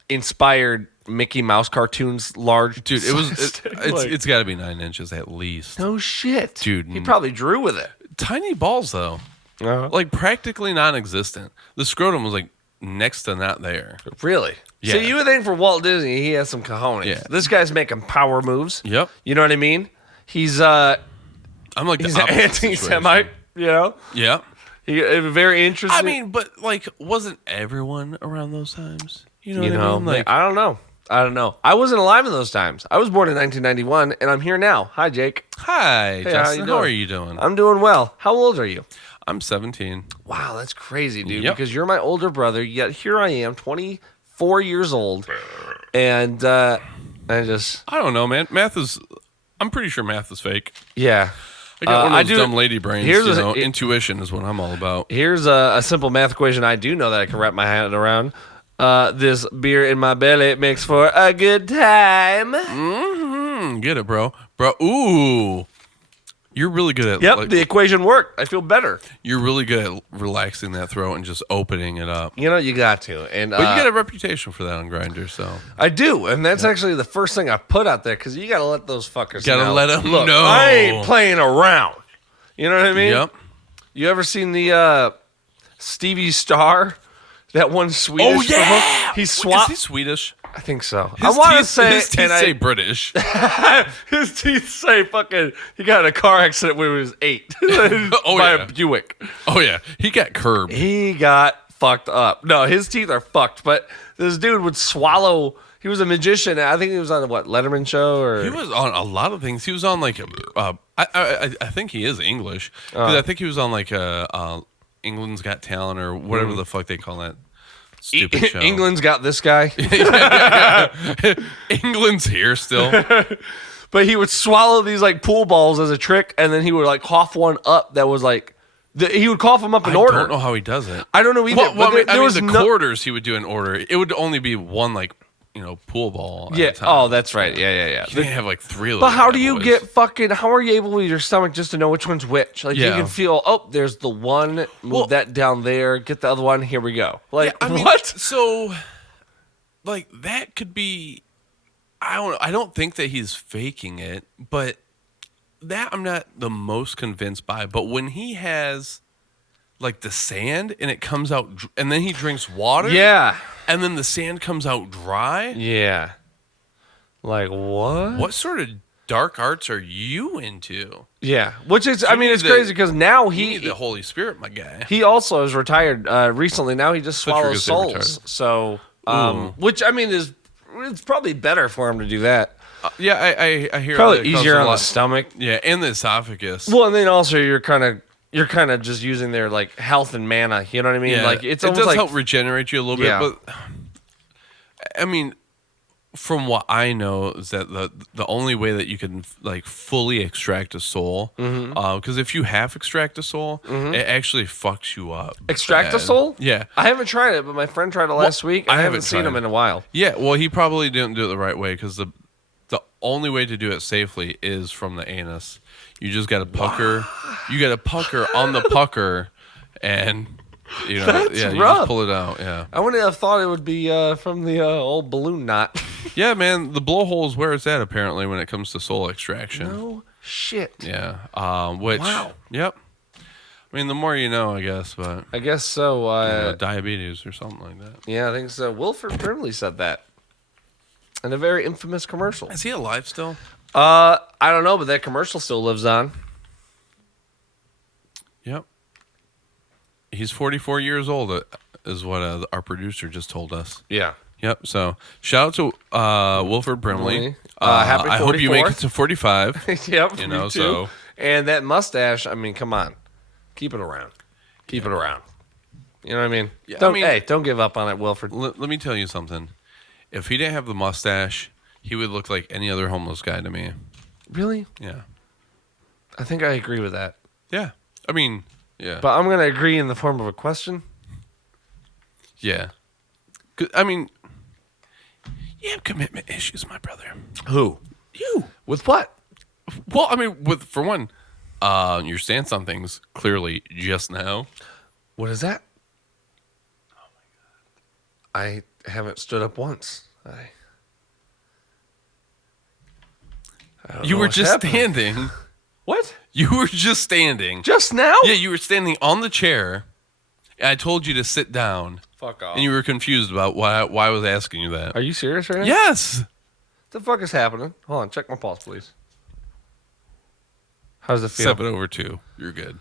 inspired Mickey Mouse cartoons, large. Dude, it's got to be 9 inches at least. No shit, dude. He probably drew with it. Tiny balls though. Like practically non-existent. The scrotum was like next to not there. Really? Yeah. So you would think for Walt Disney, he has some cojones. Yeah. This guy's making power moves. Yep. You know what I mean? He's I'm like he's the an opposite anti-Semite. You know? Yeah. Very interesting. I mean, but like, wasn't everyone around those times? You know what I mean? Like, I don't know. I wasn't alive in those times. I was born in 1991, and I'm here now. Hi, Jake. Hi, Hey, Justin. How are you doing? I'm doing well. How old are you? I'm 17. Wow, that's crazy, dude. Yep. Because you're my older brother, yet here I am, 24 years old, and I don't know, man. I'm pretty sure math is fake. Yeah. I got one of those dumb lady brains. Intuition is what I'm all about. Here's a simple math equation I do know that I can wrap my hand around. This beer in my belly makes for a good time. Mm-hmm. Get it, bro. Ooh. You're really good at... Yep, the equation worked. I feel better. You're really good at relaxing that throat and just opening it up. You got to. And but you got a reputation for that on Grindr, so... I do, and that's actually the first thing I put out there, because you got to let those fuckers know. Got to let them Look, know. I ain't playing around. You know what I mean? Yep. You ever seen the Stevie Star? That one Swedish. Oh, yeah! He swapped. Is he Swedish? I think so. His I want to teeth say... His teeth say British. His teeth say fucking... He got in a car accident when he was 8. By a Buick. Oh, yeah. He got curbed. He got fucked up. No, his teeth are fucked, but this dude would swallow... He was a magician. I think he was on what, Letterman show or... He was on a lot of things. He was on like... I think he is English. Because I think he was on like England's Got Talent or whatever the fuck they call that stupid show. England's got this guy. yeah. England's here still. But he would swallow these like pool balls as a trick, and then he would like cough one up that was like... he would cough them up in order. I don't know how he does it. I don't know either. Quarters he would do in order. It would only be one like... pool ball. Yeah. At a time. Oh, that's right. Yeah. You can't have like 3 of them. But how do you get fucking? How are you able with your stomach just to know which one's which? Like you can feel. Oh, there's the one. Move that down there. Get the other one. Here we go. Like what? So, like that could be. I don't think that he's faking it, but that I'm not the most convinced by. But when he has like the sand and it comes out, and then he drinks water. Yeah. And then the sand comes out dry? Yeah. Like what? What sort of dark arts are you into? Yeah. Which is, it's crazy because now you need the Holy Spirit, my guy. He also is retired recently. Now he just swallows souls. So, which it's probably better for him to do that. I hear probably easier on the stomach. Yeah, and the esophagus. Well, and then also you're kind of just using their like health and mana. You know what I mean? Yeah, like it does help regenerate you a little bit. But I mean, from what I know, is that the only way that you can like fully extract a soul, because if you half extract a soul, it actually fucks you up. Extract a soul? Yeah, I haven't tried it, but my friend tried it last week. I haven't seen him in a while. Yeah, well, he probably didn't do it the right way because the only way to do it safely is from the anus. You just got to pucker. You got to pucker on the pucker, and you just pull it out. Yeah. I wouldn't have thought it would be from the old balloon knot. Yeah, man, the blowhole is where it's at apparently when it comes to soul extraction. No shit. Yeah. Wow. Yep. I mean, the more you know, I guess, but I guess so. Diabetes or something like that. Yeah, I think so. Wilford Brimley said that in a very infamous commercial. Is he alive still? I don't know, but that commercial still lives on. Yep. He's 44 years old, is what our producer just told us. Yeah. Yep. So shout out to Wilford Brimley. Happy 44th. I hope you make it to 45. Yep. You know, me too. so. And that mustache, I mean, come on. Keep it around. Keep it around. You know what I mean? Yeah, don't give up on it, Wilford. Let me tell you something. If he didn't have the mustache, he would look like any other homeless guy to me. Really? Yeah. I think I agree with that. Yeah. I mean, yeah. But I'm going to agree in the form of a question. Yeah. I mean, you have commitment issues, my brother. Who? You. With what? Well, I mean, for one, your stance on things clearly just now. What is that? Oh my God. I haven't stood up once. You were just standing. What? You were just standing. Just now? Yeah, you were standing on the chair. And I told you to sit down. Fuck off. And you were confused about why I was asking you that. Are you serious right now? Yes. What the fuck is happening? Hold on, check my pulse, please. How does it feel? 7/2. You're good.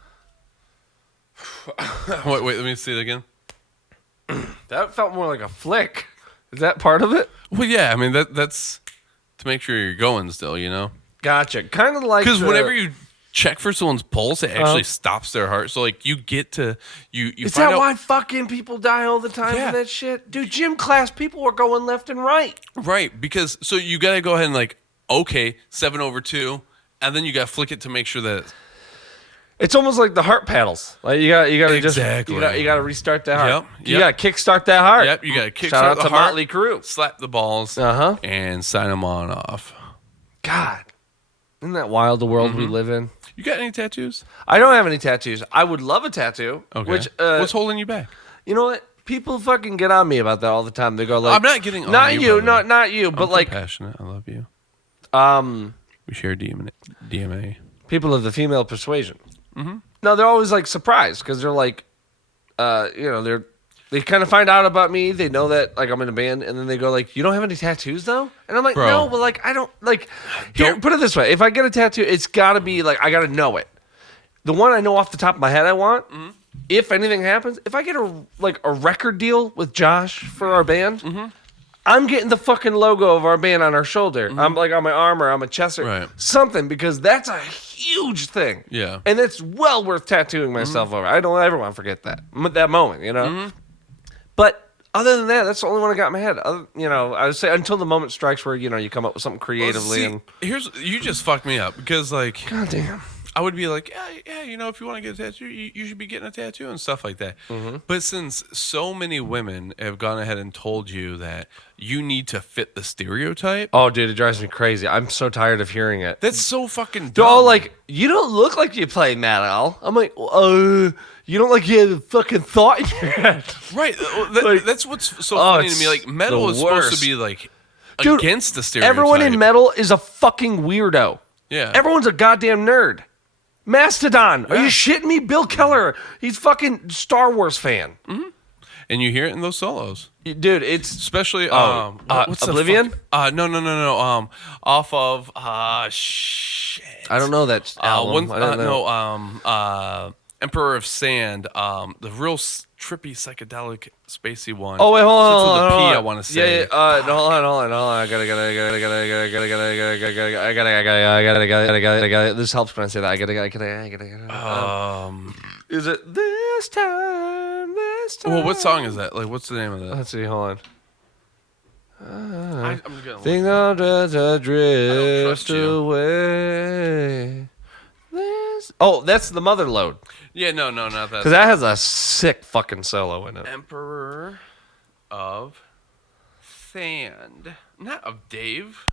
Wait, let me see it again. That felt more like a flick. Is that part of it? Well, yeah. I mean, that's to make sure you're going still, you know? Gotcha. Kind of like because whenever you check for someone's pulse, it actually stops their heart. So, like, you get to you. Is find that out, why fucking people die all the time for that shit? Dude, gym class, people were going left and right. Right, because so you got to go ahead and like, okay, 7/2, and then you got to flick it to make sure that it's almost like the heart paddles. Like you got to exactly. just you got to restart that heart. Yep. You got to kickstart that heart. Yep, you got to kickstart Shout out the to heart, Motley Crue. slap the balls, and sign them on off. God, isn't that wild? The world we live in. You got any tattoos? I don't have any tattoos. I would love a tattoo. Okay. Which what's holding you back? You know what? People fucking get on me about that all the time. They go like, I'm not getting on not you, brother. not you, but I'm like passionate. I love you. We share DMA. People of the female persuasion. Mm-hmm. No, they're always like surprised because they're like, they kind of find out about me. They know that like I'm in a band, and then they go like, "You don't have any tattoos though?" And I'm like, Bro. "No, but like I don't like." Here, put it this way: if I get a tattoo, it's got to be like I got to know it. The one I know off the top of my head, I want. Mm-hmm. If anything happens, if I get a record deal with Josh for our band, I'm getting the fucking logo of our band on our shoulder. I'm like on my arm or on my chest or something because that's a huge thing. Yeah, and it's well worth tattooing myself over. I don't ever want to forget that moment, you know. But other than that, that's the only one I got in my head. I would say until the moment strikes where you come up with something creatively. Well, see, you just fucked me up because like, goddamn. I would be like, yeah, if you want to get a tattoo, you should be getting a tattoo and stuff like that. But since so many women have gone ahead and told you that you need to fit the stereotype. Oh, dude, it drives me crazy. I'm so tired of hearing it. That's so fucking dumb. They're all like, you don't look like you play metal. I'm like, you don't like you have a fucking thought in your head. Right. That's what's so funny to me. Like, metal is supposed to be like, dude, against the stereotype. Everyone in metal is a fucking weirdo. Yeah. Everyone's a goddamn nerd. Mastodon. Are you shitting me? Bill Keller. He's fucking Star Wars fan. And you hear it in those solos. Dude, it's... Especially, what's Oblivion? No. Off of, shit. I don't know that album. I don't know. Emperor of Sand. The real trippy, psychedelic, spacey one. Oh, wait, hold on. With the P, I want to say. Yeah, hold on. I gotta. This helps when I say that. I gotta. Is it this time? Well, what song is that? Like, what's the name of that? Let's see. Hold on. I'm gonna Think I'll just drift you. away. Oh, that's the Mother Lode. Yeah, no, not that. Because that has a sick fucking solo in it. Emperor of Sand. Not of Dave.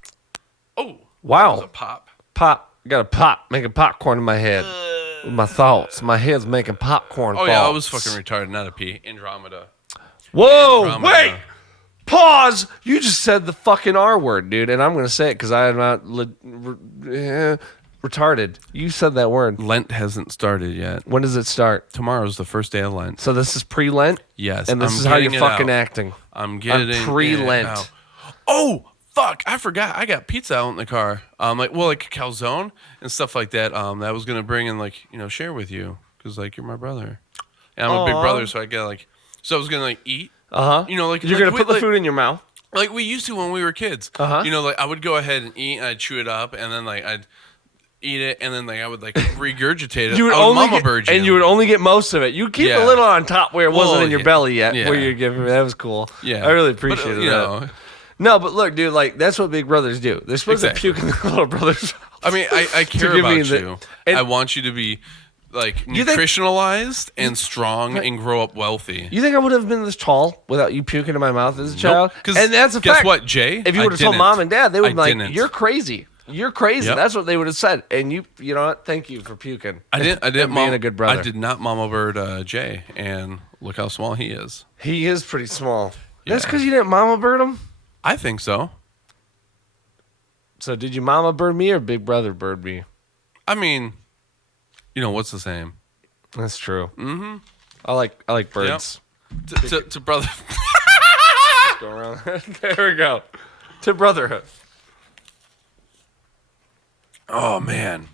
Oh. Wow. That was a pop. Pop. I got a pop. Making popcorn in my head. With my thoughts. My head's making popcorn thoughts. Yeah, I was fucking retarded. Not a P. Andromeda. Whoa, Andromeda. wait. Pause. You just said the fucking R word, dude. And I'm going to say it because I am not retarded. You said that word. Lent hasn't started yet. When does it start? Tomorrow's the first day of Lent. So this is pre-Lent? Yes. And this is how you're fucking acting. I'm getting pre-Lent. it out. Oh, fuck, I forgot. I got pizza out in the car. Like calzone and stuff like that. That I was gonna bring and share with you because like you're my brother. And I'm a big brother, so I got so I was gonna eat. You're gonna put the food in your mouth. Like we used to when we were kids. I would go ahead and eat and I'd chew it up and then I'd eat it and then I would regurgitate it. You would you would only get most of it. You keep a little on top where it wasn't in your belly yet. Where you're giving me. That was cool. Yeah, I really appreciated that. No, but look, dude, that's what big brothers do. They're supposed to puke in their little brother's mouth. I mean, I care about you. I want you to be nutritionalized and strong and grow up wealthy. You think I would have been this tall without you puking in my mouth as a child? And that's a fact. Guess what, Jay? If you would have told mom and dad, they would be like, "You're crazy. You're crazy." Yep. That's what they would have said. And you know what? Thank you for puking. I didn't being a good brother. I did not mama bird Jay, and look how small he is. He is pretty small. Yeah. That's because you didn't mama bird him? I think so. So did you mama bird me or big brother bird me? I mean, what's the same? That's true. Mm-hmm. I like birds. Yep. To brother. Go around. There we go. To brotherhood. Oh man.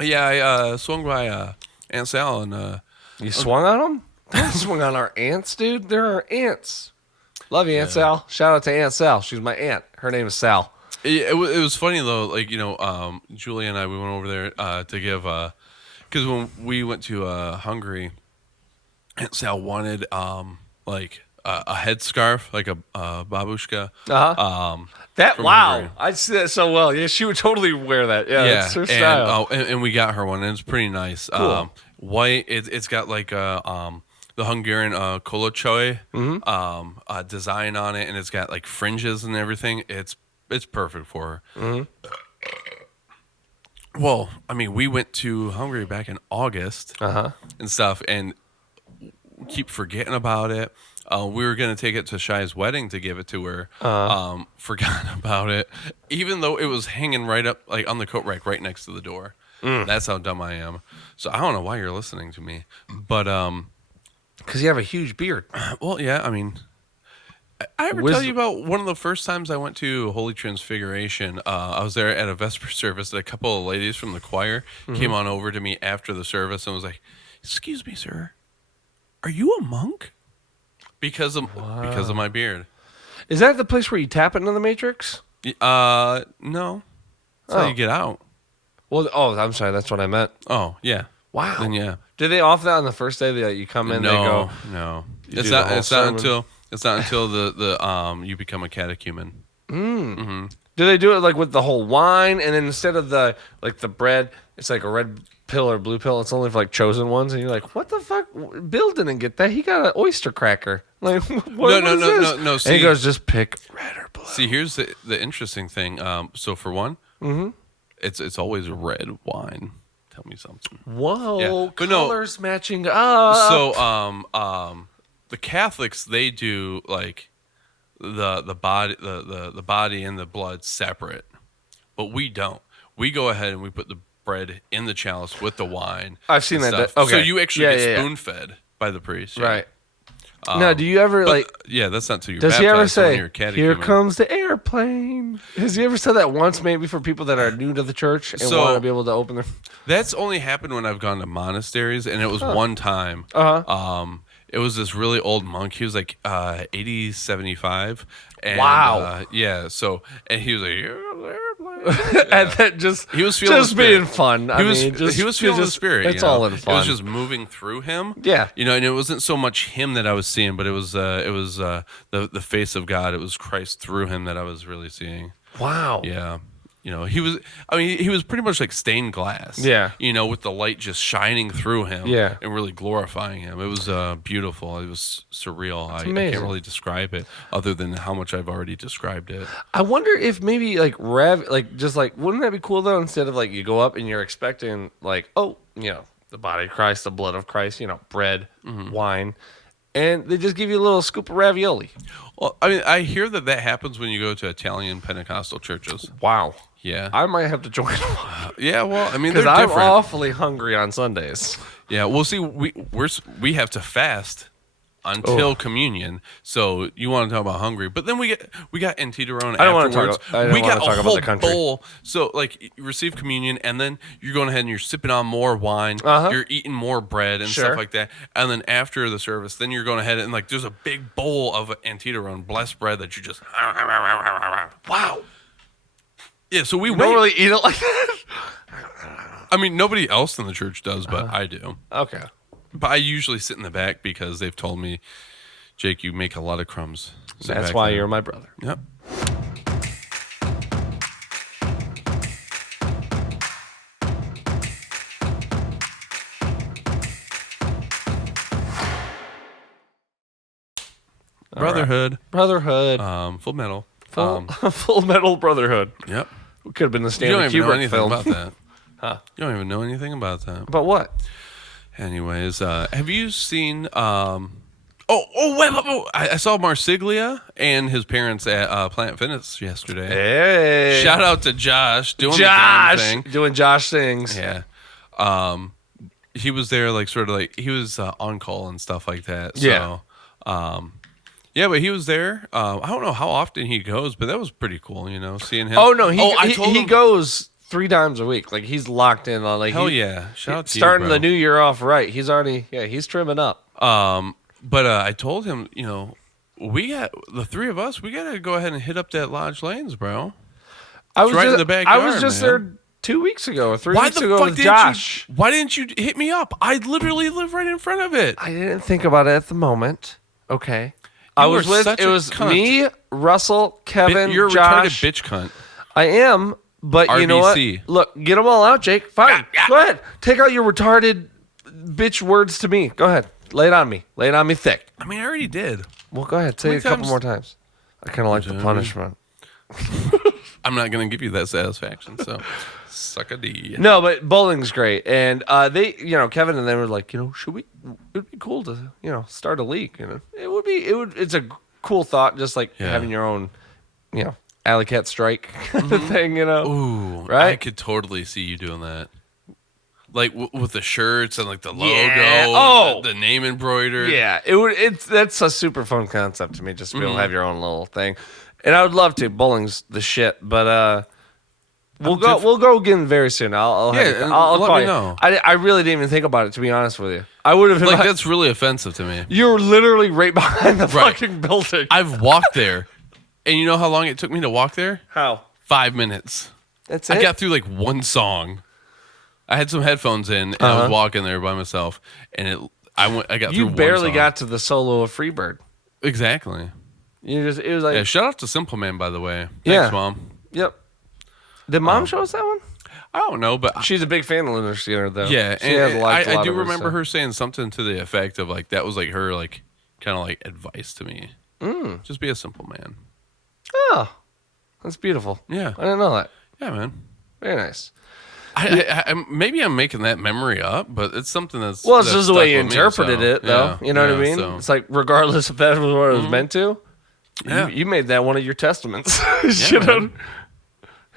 Yeah, I swung by Aunt Sal and you swung on them? Don't swung on our aunts, dude. They're our aunts. Love you, Aunt Sal. Shout out to Aunt Sal. She's my aunt. Her name is Sal. It was funny though. Julie and I, we went over there to give because when we went to Hungary, Aunt Sal wanted a headscarf, like a babushka. I'd see that so well. Yeah, she would totally wear that. Yeah, that's her style. And we got her one, and it's pretty nice. Cool. White. It's got the Hungarian kolochoy design on it, and it's got fringes and everything. It's perfect for her. Mm-hmm. Well, I mean, we went to Hungary back in August and stuff, and keep forgetting about it. We were going to take it to Shai's wedding to give it to her. Forgot about it, even though it was hanging right up on the coat rack right next to the door. That's how dumb I am. So I don't know why you're listening to me, but because you have a huge beard. Well, yeah, I mean, I ever tell you about one of the first times I went to Holy Transfiguration? I was there at a Vesper service, and a couple of ladies from the choir came on over to me after the service and was like, "Excuse me, sir, are you a monk?" Because of my beard. Is that the place where you tap into the Matrix? No. That's how you get out. Well, I'm sorry. That's what I meant. Oh, yeah. Wow. Then yeah. Do they offer that on the first day that you come in? No, they go, no. It's not until the you become a catechumen. Mm-hmm. Do they do it with the whole wine, and then instead of the bread, it's like a red pill or blue pill? It's only for chosen ones, and you're like, what the fuck? Bill didn't get that. He got an oyster cracker. No. See, and he goes, just pick red or blue. See, here's the interesting thing. So for one, it's always red wine. Tell me something. Whoa, yeah. Colors matching up. So the Catholics, they do the body and the blood separate, but we don't. We go ahead and we put the bread in the chalice with the wine. I've seen that. Okay. So you actually get spoon fed by the priest, right? Now, do you ever yeah, that's not till you're does baptized. He ever say, you're "Here comes the airplane"? Has he ever said that once, maybe for people that are new to the church and want to be able to open their? That's only happened when I've gone to monasteries, and it was one time. It was this really old monk. He was 80, 75. And, wow. Yeah. So, and he was like, yeah. And that he was feeling just being fun. He was feeling the spirit. It's all in fun. It was just moving through him. Yeah. And it wasn't so much him that I was seeing, but it was the face of God. It was Christ through him that I was really seeing. Wow. Yeah. He was pretty much like stained glass. Yeah. With the light just shining through him. Yeah. And really glorifying him. It was beautiful. It was surreal. I can't really describe it other than how much I've already described it. I wonder if maybe wouldn't that be cool though? Instead of you go up and you're expecting the body of Christ, the blood of Christ, bread, wine. And they just give you a little scoop of ravioli. Well, I mean, I hear that happens when you go to Italian Pentecostal churches. Wow. Yeah. I might have to join them. Yeah, well, I mean, because I'm awfully hungry on Sundays. Yeah, well, see, we have to fast until communion. So you want to talk about hungry, but then we got Antiterone I don't want afterwards. to talk. I don't We want got to talk a about whole the country. bowl. So like you receive communion, and then you're going ahead and you're sipping on more wine. You're eating more bread and stuff like that. And then after the service, then you're going ahead and like there's a big bowl of Antiterone blessed bread that you just Wow. yeah. So we You don't really eat it like that. I mean, nobody else in the church does, but I do. Okay. But I usually sit in the back because they've told me, Jake, you make a lot of crumbs. Sit That's back why there. you're my brother. Yep. Brotherhood. Brotherhood. Full Metal. Full Metal Brotherhood. Yep. Could have been the You Stanley don't even know Kubrick anything film. about that. Huh? You don't even know anything about that. About what? Anyways, have you seen? Wait! I saw Marsiglia and his parents at Planet Fitness yesterday. Hey. Shout out to Josh doing the damn thing. Doing Josh things. Yeah. He was there, like sort of like he was on call and stuff like that. So, Yeah. Yeah, but he was there. I don't know how often he goes, but that was pretty cool, seeing him. Oh no, I told he him, goes 3 times a week. Like he's locked in on like hell yeah. Shout out to starting you, the bro. new year off right. He's already he's trimming up. But I told him, we got the 3 of us. We gotta go ahead and hit up that Lodge Lanes, bro. I was right in just, the backyard, I was just man. there 2 weeks ago or 3 Why weeks the ago fuck with didn't Josh. why didn't you hit me up? I literally live right in front of it. I didn't think about it at the moment. Okay. I You was are with such it a was cunt. me, Russell, Kevin, You're a Josh. retarded bitch cunt. I am, but you know what? RBC. Look, get them all out, Jake. Fine. Go ahead. Take out your retarded bitch words to me. Go ahead. Lay it on me. Lay it on me thick. I mean, I already did. Well, go ahead. Say many it a couple times- more times. I kind of like the punishment. I'm not gonna give you that satisfaction. So, suck a D. No, but bowling's great, and they, Kevin and they were like, should we? It'd be cool to, start a league. It would be. It's a cool thought, just like Yeah. having your own, alley cat strike kind of thing. Ooh, Right? I could totally see you doing that. Like with the shirts and like the logo, Yeah. and Oh. the name embroidered. Yeah, it would. That's a super fun concept to me, just to be able to have your own little thing. And I would love to. Bowling's the shit, but we'll go again very soon. I'll let call me you. know. I really didn't even think about it, to be honest with you. I would have Like that's really offensive to me. You're literally right behind the Right. fucking building. I've walked there, and you know how long it took me to walk there? How? 5 minutes. That's it. I got through like one song. I had some headphones in, and I was walking there by myself, and I got through. You barely one song. got to the solo of Freebird. Exactly. It was like, Yeah. Shout out to Simple Man, by the way. Yeah. Thanks, Mom. yep. Did Mom show us that one? I don't know, but She's a big fan of Leonard Skinner, though. yeah, she has and liked a I lot do of remember stuff. her saying something to the effect of like that was like her like kind of like advice to me. Just be a simple man. Oh, that's beautiful. Yeah. I didn't know that. Yeah, man. Very nice. Maybe I'm making that memory up, but it's something that's Well, it's that's just the stuck way you with me, interpreted so, it, though. yeah, You know what I yeah, mean? so- It's like, regardless if that was what it was meant to, Yeah. you made that one of your testaments. man.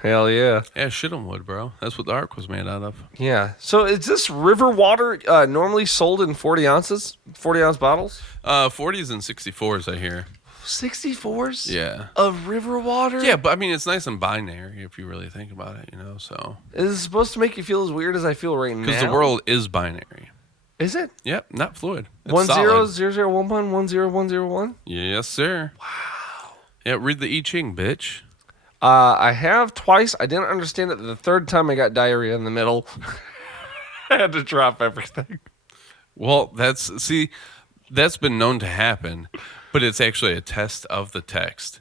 Hell yeah. Yeah, shit 'em wood, bro. That's what the ark was made out of. Yeah. So is this river water normally sold in 40 ounces? 40-ounce bottles? 40s and 64s, I hear. 64s? Yeah. Of river water? Yeah, but I mean, it's nice and binary if you really think about it, so. Is it supposed to make you feel as weird as I feel right now? Because the world is binary. Is it? Yep, not fluid. It's 1 0 solid. 0 0 1 1 1 0 1 0 1? Yes, sir. Wow. Yeah, read the I Ching, bitch. I have twice. I didn't understand it the third time I got diarrhea in the middle. I had to drop everything. Well, that's been known to happen, but it's actually a test of the text.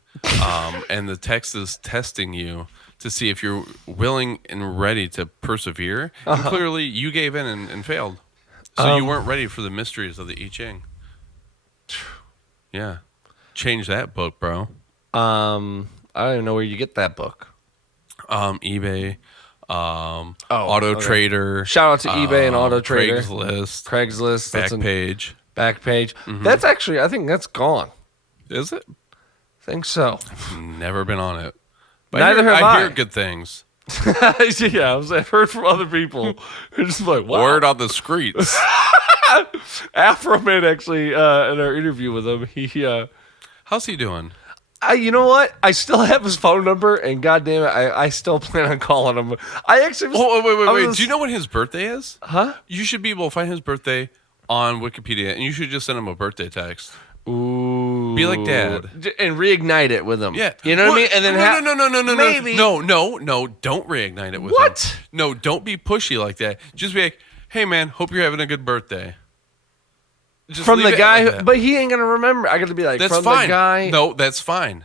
And the text is testing you to see if you're willing and ready to persevere. And clearly, you gave in and failed. So you weren't ready for the mysteries of the I Ching. Yeah. Change that book, bro. I don't even know where you get that book. eBay, Auto Trader. Shout out to eBay and Auto Trader. Craigslist. That's Backpage. Backpage. That's actually, I think that's gone. Is it? I think so. Never been on it. But Neither have I I. hear good things. Yeah, I've heard from other people. They're just like, wow. Word on the streets. Afro Man actually, in our interview with him, How's he doing? You know what? I still have his phone number, and goddamn it, I still plan on calling him. I actually. Wait. Do you know when his birthday is? Huh? You should be able to find his birthday on Wikipedia, and you should just send him a birthday text. Ooh. Be like Dad. And reignite it with him. Yeah. You know what I mean? And then no. Maybe. No. Don't reignite it with him. What? No, don't be pushy like that. Just be like, hey, man, hope you're having a good birthday. Just from the guy, like but he ain't going to remember. I got to be like, that's from fine. the guy. No, that's fine.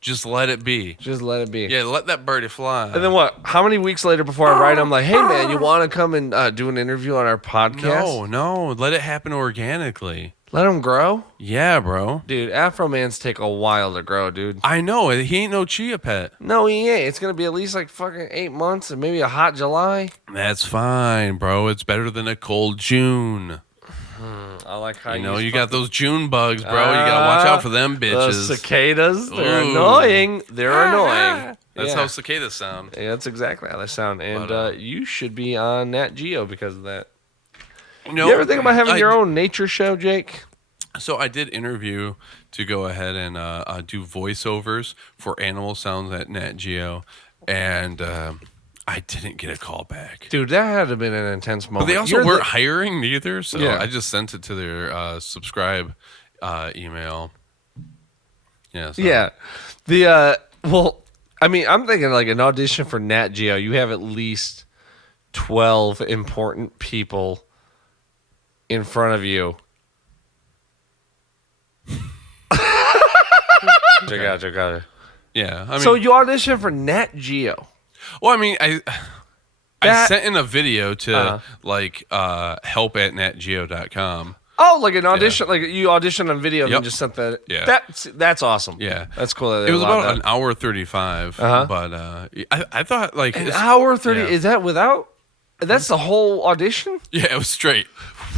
Just let it be. Just let it be. Yeah, let that birdie fly. And then what? How many weeks later before I write, I'm like, hey, man, you want to come and do an interview on our podcast? No. Let it happen organically. Let him grow? Yeah, bro. Dude, Afro Mans take a while to grow, dude. I know. He ain't no chia pet. No, he ain't. It's going to be at least like fucking 8 months and maybe a hot July. That's fine, bro. It's better than a cold June. I like how you got those June bugs, bro. You got to watch out for them bitches. Those cicadas, they're annoying. They're annoying. That's how cicadas sound. Yeah, that's exactly how they sound. And you should be on Nat Geo because of that. You ever think about having your own nature show, Jake? So I did interview to go ahead and do voiceovers for animal sounds at Nat Geo, and I didn't get a call back. Dude, that had to have been an intense moment. But they also weren't hiring neither, so Yeah. I just sent it to their subscribe email. Yeah. So. Yeah. Well, I mean, I'm thinking like an audition for Nat Geo, you have at least 12 important people in front of you. Gotcha. Yeah. I mean, So you audition for Nat Geo. well, I mean, I sent in a video to help at natgeo.com. Oh, like an audition, like you auditioned on video and then just sent that. Yeah. That's awesome. Yeah. That's cool. That It was about that. an hour 35, but I thought like An hour 30. Yeah. Is that without? That's the whole audition? Yeah, it was straight.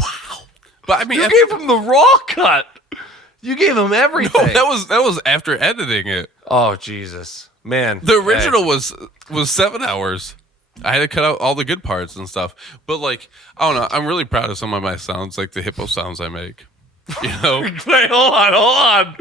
Wow. But I mean, You gave him the raw cut. You gave him everything. no, that was after editing it. Oh Jesus, man! The original was 7 hours. I had to cut out all the good parts and stuff. But like, I don't know. I'm really proud of some of my sounds, like the hippo sounds I make. You know? Wait, hold on.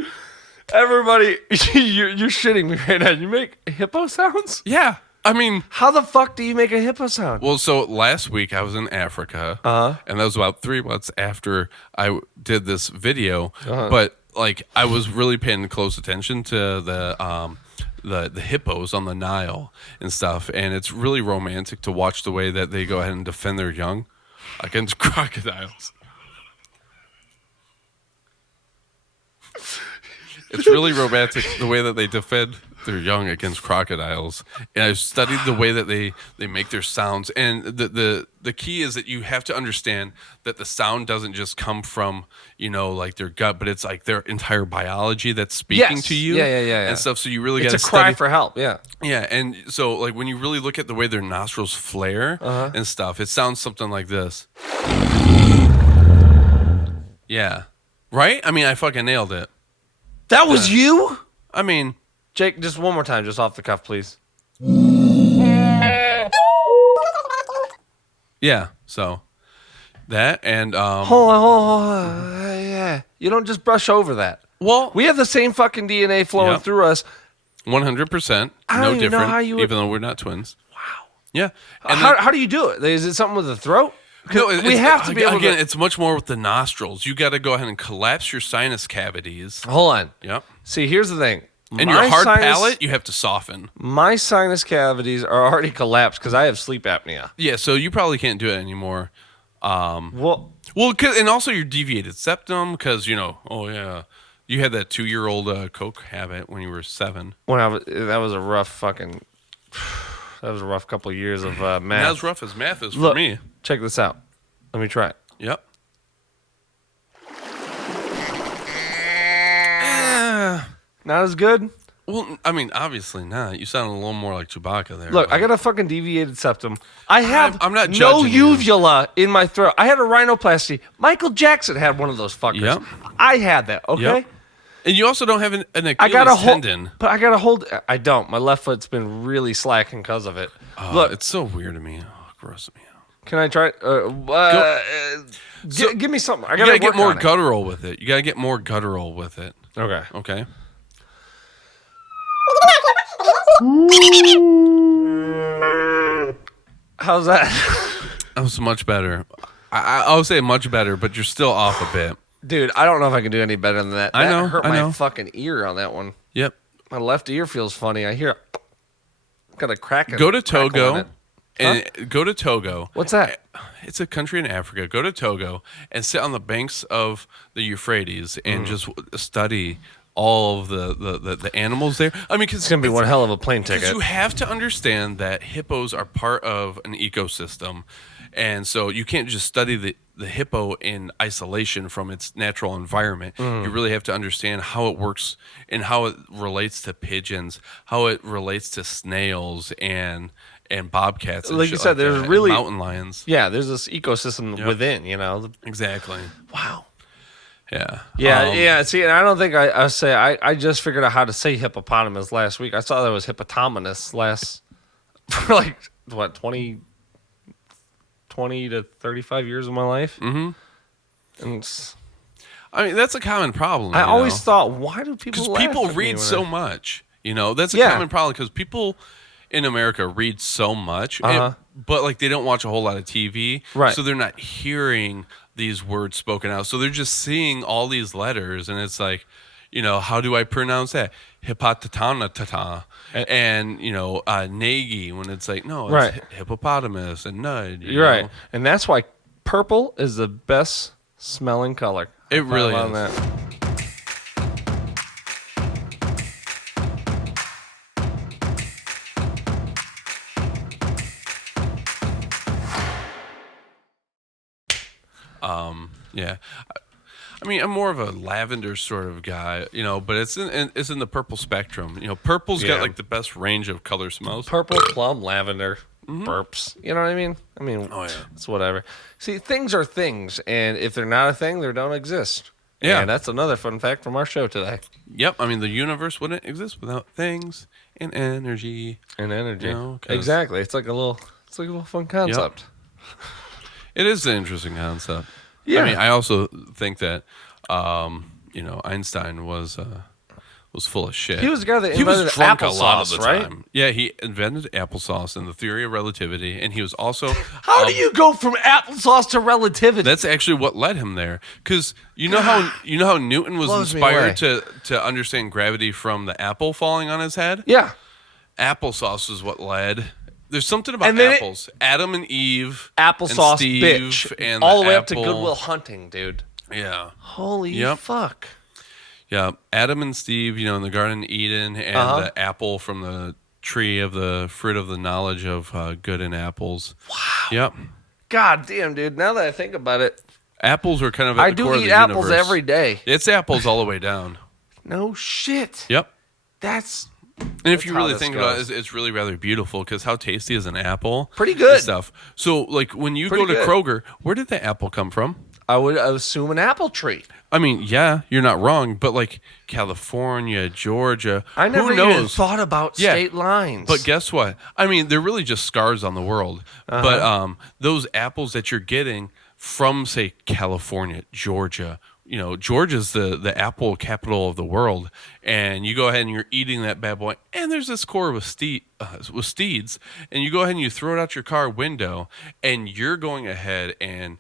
Everybody, you're shitting me right now. You make hippo sounds? Yeah. I mean, How the fuck do you make a hippo sound? well, so last week I was in Africa, and that was about 3 months after I did this video. But like, I was really paying close attention to the hippos on the Nile and stuff, and it's really romantic to watch the way that they go ahead and defend their young against crocodiles. It's really romantic the way that they defend their young against crocodiles. And I've studied the way that they make their sounds. And the key is that you have to understand that the sound doesn't just come from, like their gut, but it's like their entire biology that's speaking to you. Yeah. And stuff. So you really got to It's a cry for help, yeah. Yeah, and so like when you really look at the way their nostrils flare and stuff, it sounds something like this. Yeah. Right? I mean, I fucking nailed it. That was you? I mean, Jake, just one more time, just off the cuff, please. yeah. So that and Hold on. Yeah. You don't just brush over that. well, We have the same fucking DNA flowing Yep. through us. 100%, I no don't even know different, how you would- even though we're not twins. Wow. Yeah. And How do you do it? Is it something with the throat? no, We have to be able again, to. it's much more with the nostrils. You got to go ahead and collapse your sinus cavities. Hold on. Yep. See, here's the thing. And your hard palate, you have to soften. My sinus cavities are already collapsed because I have sleep apnea. Yeah, so you probably can't do it anymore. Well, And also your deviated septum, because you had that 2-year-old coke habit when you were 7. that was a rough couple of years of math. Not as rough as math is for Look, me. check this out. Let me try it. Yep. Not as good. Well, I mean, obviously not. You sound a little more like Chewbacca there. Look, but- I got a fucking deviated septum. I have I'm not no judging you. uvula in my throat. I had a rhinoplasty. Michael Jackson had one of those fuckers. Yep. I had that, okay? Yep. And you also don't have an Achilles tendon. But I gotta hold. I don't. My left foot's been really slacking because of it. Look, it's so weird to me. Oh, gross me out. Can I try? Give me something. I gotta you gotta get more guttural with it. You gotta get more guttural with it. Okay. Okay. How's that? That was much better. I'll say much better, but you're still off a bit. Dude, I don't know if I can do any better than that. I know. That hurt my fucking ear on that one. Yep. My left ear feels funny. I hear got a crack. Go to Togo. Go to Togo. What's that? It's a country in Africa. Go to Togo and sit on the banks of the Euphrates and just study all of the animals there. I mean, it's gonna be one hell of a plane ticket. You have to understand that hippos are part of an ecosystem, and so you can't just study the hippo in isolation from its natural environment. You really have to understand how it works and how it relates to pigeons, how it relates to snails and bobcats. And like you said, there's really mountain lions. Yeah, there's this ecosystem within. Exactly. Wow. Yeah. Yeah. See, and I don't think I just figured out how to say hippopotamus last week. I saw that was hippopotamus for like what 20 to 35 years of my life. And I mean, that's a common problem. I always thought, why do people? Because people read so much. That's a common problem because people in America read so much, but like they don't watch a whole lot of TV, right? So they're not hearing these words spoken out. So they're just seeing all these letters, and it's like, how do I pronounce that? Hippopotamatata. And Nagy, when it's like, no, it's hippopotamus and nud. You're right. And that's why purple is the best smelling color. It really is. That. Yeah. I mean, I'm more of a lavender sort of guy, but it's in the purple spectrum. Purple's got like the best range of color smells. Purple, plum, lavender, burps. You know what I mean? It's whatever. See, things are things, and if they're not a thing, they don't exist. Yeah. And that's another fun fact from our show today. Yep. I mean, the universe wouldn't exist without things and energy. Exactly. It's like a little fun concept. Yep. It is an interesting concept. Yeah. I mean, I also think that, Einstein was full of shit. He was the guy that invented applesauce, a lot of the right? time. Yeah, he invented applesauce and the theory of relativity, and he was also. How do you go from applesauce to relativity? That's actually what led him there, because how Newton was inspired to understand gravity from the apple falling on his head. Yeah, applesauce is what led. There's something about apples. Adam and Eve, applesauce, and Steve, bitch, and all the way up to Good Will Hunting, dude. Yeah. Holy fuck. Yeah, Adam and Steve, in the Garden of Eden, and the apple from the tree of the fruit of the knowledge of good and apples. Wow. Yep. God damn, dude. Now that I think about it, apples were kind of at the core of the universe. I do eat apples every day. It's apples all the way down. No shit. Yep. And if you really think about it, it's really rather beautiful because how tasty is an apple? Pretty good stuff. So, like when you go to Kroger, where did the apple come from? I would assume an apple tree. I mean, yeah, you're not wrong, but like California, Georgia, I never even thought about state lines. But guess what? I mean, they're really just scars on the world. But those apples that you're getting from, say, California, Georgia. Georgia's the apple capital of the world, and you go ahead and you're eating that bad boy, and there's this core with steeds, and you go ahead and you throw it out your car window, and you're going ahead and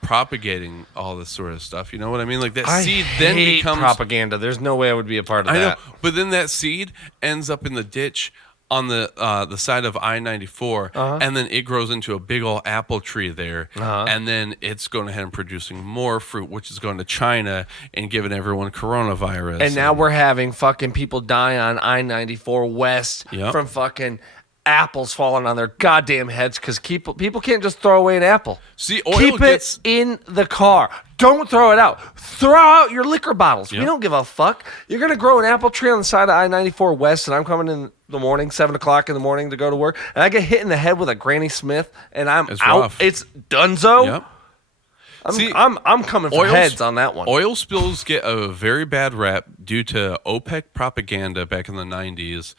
propagating all this sort of stuff. You know what I mean? Like that seed then becomes propaganda. There's no way I would be a part of that. I know, but then that seed ends up in the ditch on the side of I-94, and then it grows into a big old apple tree there, and then it's going ahead and producing more fruit, which is going to China and giving everyone coronavirus. And now we're having fucking people die on I-94 West from fucking apples falling on their goddamn heads because people can't just throw away an apple. See, keep it in the car. Don't throw it out. Throw out your liquor bottles. We don't give a fuck. You're going to grow an apple tree on the side of I-94 West, and I'm coming in the morning, 7 o'clock in the morning to go to work, and I get hit in the head with a Granny Smith, and I'm out. Rough. It's donezo. Yep. I'm coming for heads on that one. Oil spills get a very bad rap due to OPEC propaganda back in the 90s,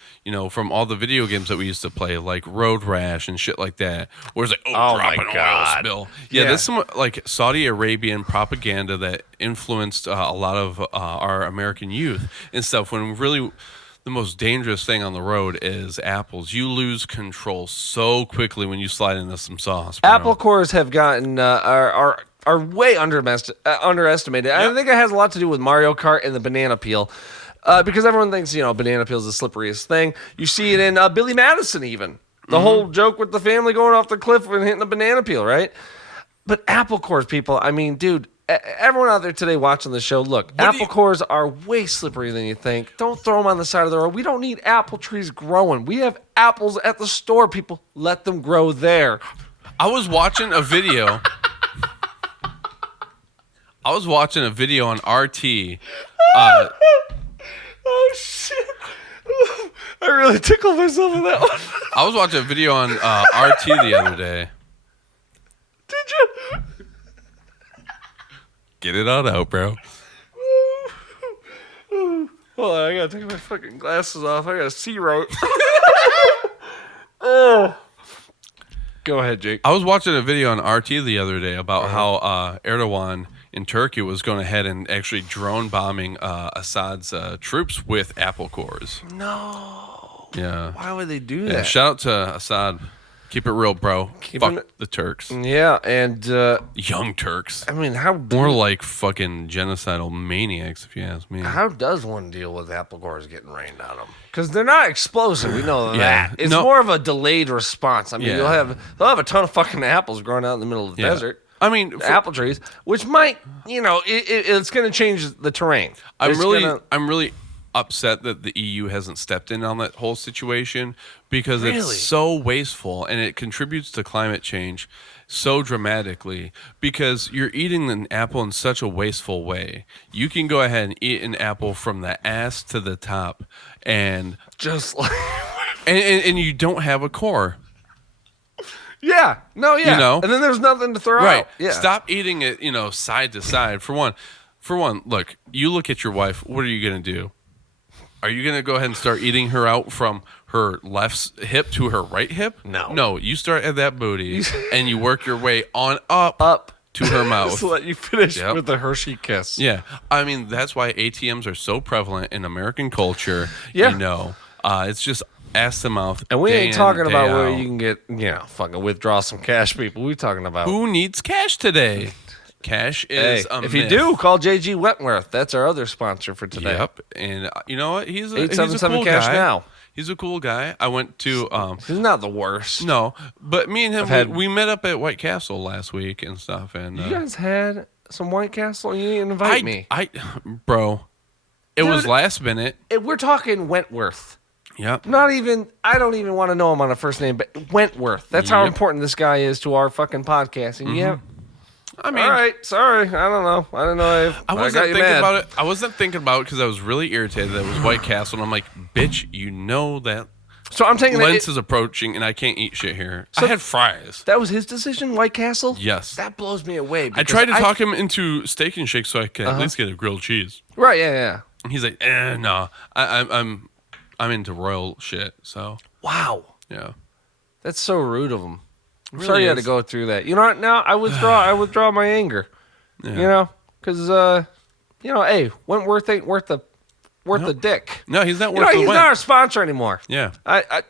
from all the video games that we used to play, like Road Rash and shit like that, where it's like, drop an oil spill. Yeah, there's some like Saudi Arabian propaganda that influenced a lot of our American youth and stuff, when really the most dangerous thing on the road is apples. You lose control so quickly when you slide into some sauce, bro. Apple cores have gotten are way underestimated. Yep. I think it has a lot to do with Mario Kart and the banana peel, because everyone thinks banana peel is the slipperiest thing. You see it in Billy Madison, even the whole joke with the family going off the cliff and hitting a banana peel, right? But apple cores, people. I mean, dude. Everyone out there today watching the show, look, apple cores are way slipperier than you think. Don't throw them on the side of the road. We don't need apple trees growing. We have apples at the store, people. Let them grow there. I was watching a video. On RT. Oh, shit. I really tickled myself with that one. I was watching a video on RT the other day. Did you? Get it all out, bro. Hold on, I gotta take my fucking glasses off. I got a C-rote. Oh. Go ahead, Jake. I was watching a video on RT the other day about how Erdogan in Turkey was going ahead and actually drone bombing Assad's troops with apple cores. No. Yeah. Why would they do Yeah, that? shout out to Assad. Keep it real, bro. Fuck the Turks. Yeah, and young Turks. I mean, how more like fucking genocidal maniacs, if you ask me. How does one deal with apple cores getting rained on them? Because they're not explosive. We know that. It's more of a delayed response. I mean, they'll have a ton of fucking apples growing out in the middle of the desert. I mean, apple trees, which might, it's going to change the terrain. I'm really upset that the EU hasn't stepped in on that whole situation, because it's so wasteful and it contributes to climate change so dramatically, because you're eating an apple in such a wasteful way. You can go ahead and eat an apple from the ass to the top and just like and you don't have a core. Yeah. No, yeah. And then there's nothing to throw out. Right. Yeah. Stop eating it, side to side. For one, look, you look at your wife, what are you going to do? Are you going to go ahead and start eating her out from her left hip to her right hip? No, you start at that booty and you work your way on up to her mouth. Just let you finish with the Hershey kiss. Yeah. I mean, that's why ATMs are so prevalent in American culture. Yeah. It's just ass to mouth. And we ain't talking about where you can get, fucking withdraw some cash, people. We're talking about who needs cash today. Cash is a if myth. you do, call JG Wentworth. That's our other sponsor for today. Yep. And you know what? He's a 877 cool cash guy. now. He's a cool guy. I went to he's not the worst. No, but me and him we met up at White Castle last week and stuff, and you guys had some White Castle and you didn't invite me. Bro, it was last minute. We're talking Wentworth. Yep. I don't even want to know him on a first name, but Wentworth. That's how important this guy is to our fucking podcast. And I mean, all right, sorry. I don't know. I don't know. I wasn't thinking about it. I wasn't thinking about it because I was really irritated that it was White Castle, and I'm like, bitch, you know that. So I'm taking Lent is approaching, and I can't eat shit here. So I had fries. That was his decision, White Castle. Yes. That blows me away. I tried to talk him into Steak and Shake so I can at least get a grilled cheese. Right. Yeah. And he's like, no. I'm into royal shit. So. Wow. Yeah. That's so rude of him. I'm really sorry you had to go through that. You know what? Now I withdraw my anger. Yeah. Because hey, Wentworth ain't worth the dick. No, he's not worth the he's win. not our sponsor anymore. Yeah. Cut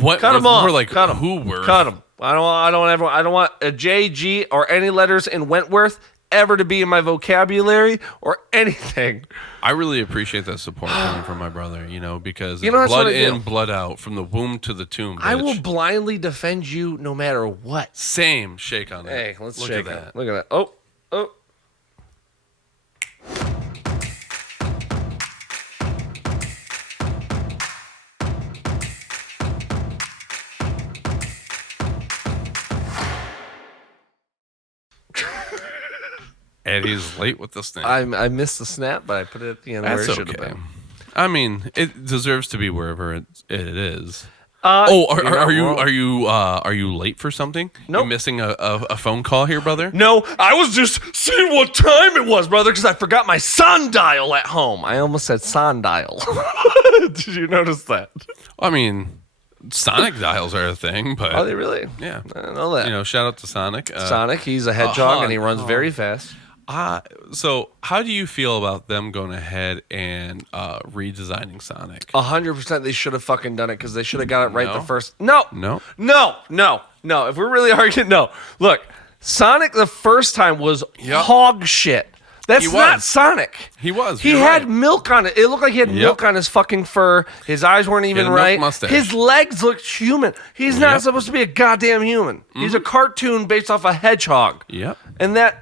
him off. We're like, cut him. Who were? Cut him. I don't want a JG or any letters in Wentworth ever to be in my vocabulary or anything. I really appreciate that support coming from my brother, because it's blood in, blood out, from the womb to the tomb, bitch. I will blindly defend you no matter what. Same. Shake on that. Hey, let's Look shake at that. that. Look at that. Oh. And he's late with the snap. I missed the snap, but I put it at the end where it should have been. I mean, it deserves to be wherever it is. Are you late for something? Nope. You missing a phone call here, brother? No, I was just seeing what time it was, brother, because I forgot my sundial at home. I almost said sundial. Did you notice that? I mean, Sonic dials are a thing, but Are they really? yeah, I didn't know that. shout out to Sonic. Sonic, he's a hedgehog and he runs very fast. So how do you feel about them going ahead and redesigning Sonic? 100% they should have fucking done it because they should have got it right No? the first. No. If we're really arguing, no. Look, Sonic the first time was hog shit. That's not Sonic. He was. He had milk on it. It looked like he had milk on his fucking fur. His eyes weren't even right. Mustache. His legs looked human. He's not supposed to be a goddamn human. He's a cartoon based off a hedgehog. Yep. And the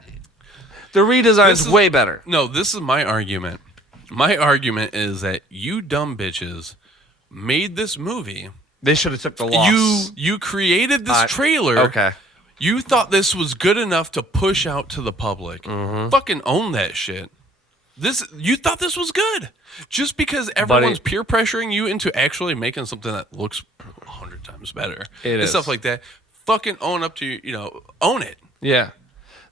redesign is way better. No, this is my argument. My argument is that you dumb bitches made this movie. They should have took the loss. You created this trailer. Okay. You thought this was good enough to push out to the public. Mm-hmm. Fucking own that shit. You thought this was good. Just because everyone's peer pressuring you into actually making something that looks 100 times better. And stuff like that. Fucking own up to, own it. Yeah.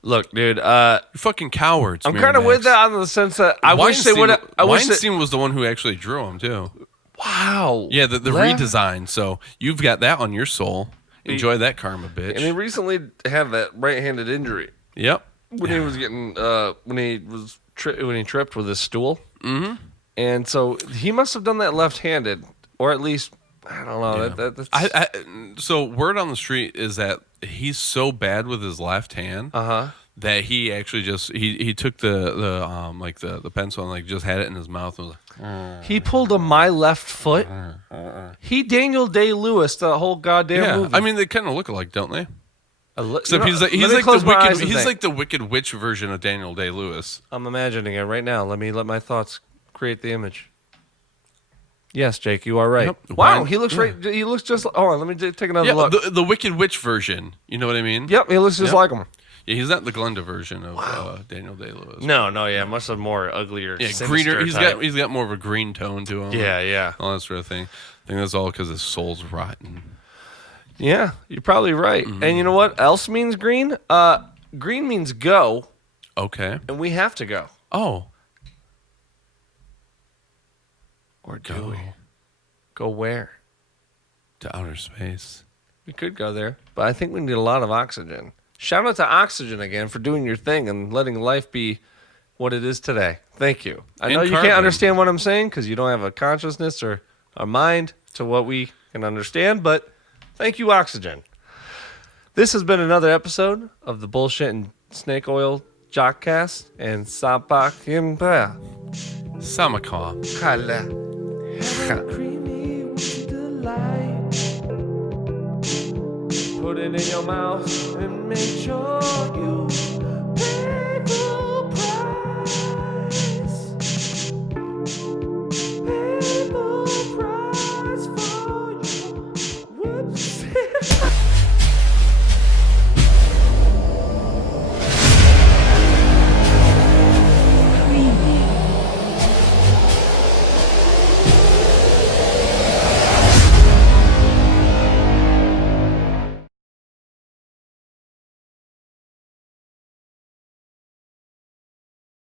Look, dude. You're fucking cowards. I'm kind of with that in the sense that I wish they would have. Weinstein was the one who actually drew him, too. Wow. Yeah, the redesign. So you've got that on your soul. Enjoy that karma, bitch. And he recently had that right-handed injury. Yep. When he was getting when he tripped with his stool. Mm-hmm. And so he must have done that left-handed, or at least I don't know. Yeah. So word on the street is that he's so bad with his left hand that he actually just he took the pencil and like just had it in his mouth and was like, he pulled a my left foot. He Daniel Day-Lewis the whole goddamn movie. I mean they kind of look alike, don't they? Except he's like the Wicked Witch version of Daniel Day-Lewis. I'm imagining it right now. Let my thoughts create the image. Yes, Jake, you are right. Yep. Wow, he looks right. He looks just. Hold on, let me take another look. The Wicked Witch version. You know what I mean? Yep, he looks just like him. Yeah, he's not the Glenda version of Daniel Day-Lewis. No, yeah, much of more uglier. Yeah, greener. He's got more of a green tone to him. Yeah. All that sort of thing. I think that's all because his soul's rotten. Yeah, you're probably right. Mm-hmm. And you know what else means green? Green means go. Okay. And we have to go. Oh. Or do we? Go where? To outer space. We could go there, but I think we need a lot of oxygen. Shout out to Oxygen again for doing your thing and letting life be what it is today. Thank you. I know you can't understand what I'm saying because you don't have a consciousness or a mind to what we can understand, but thank you, Oxygen. This has been another episode of the Bullshit and Snake Oil Jockcast and Sapak Impa. Samaka. Kala. Creamy with delight. Put it in your mouth and make sure you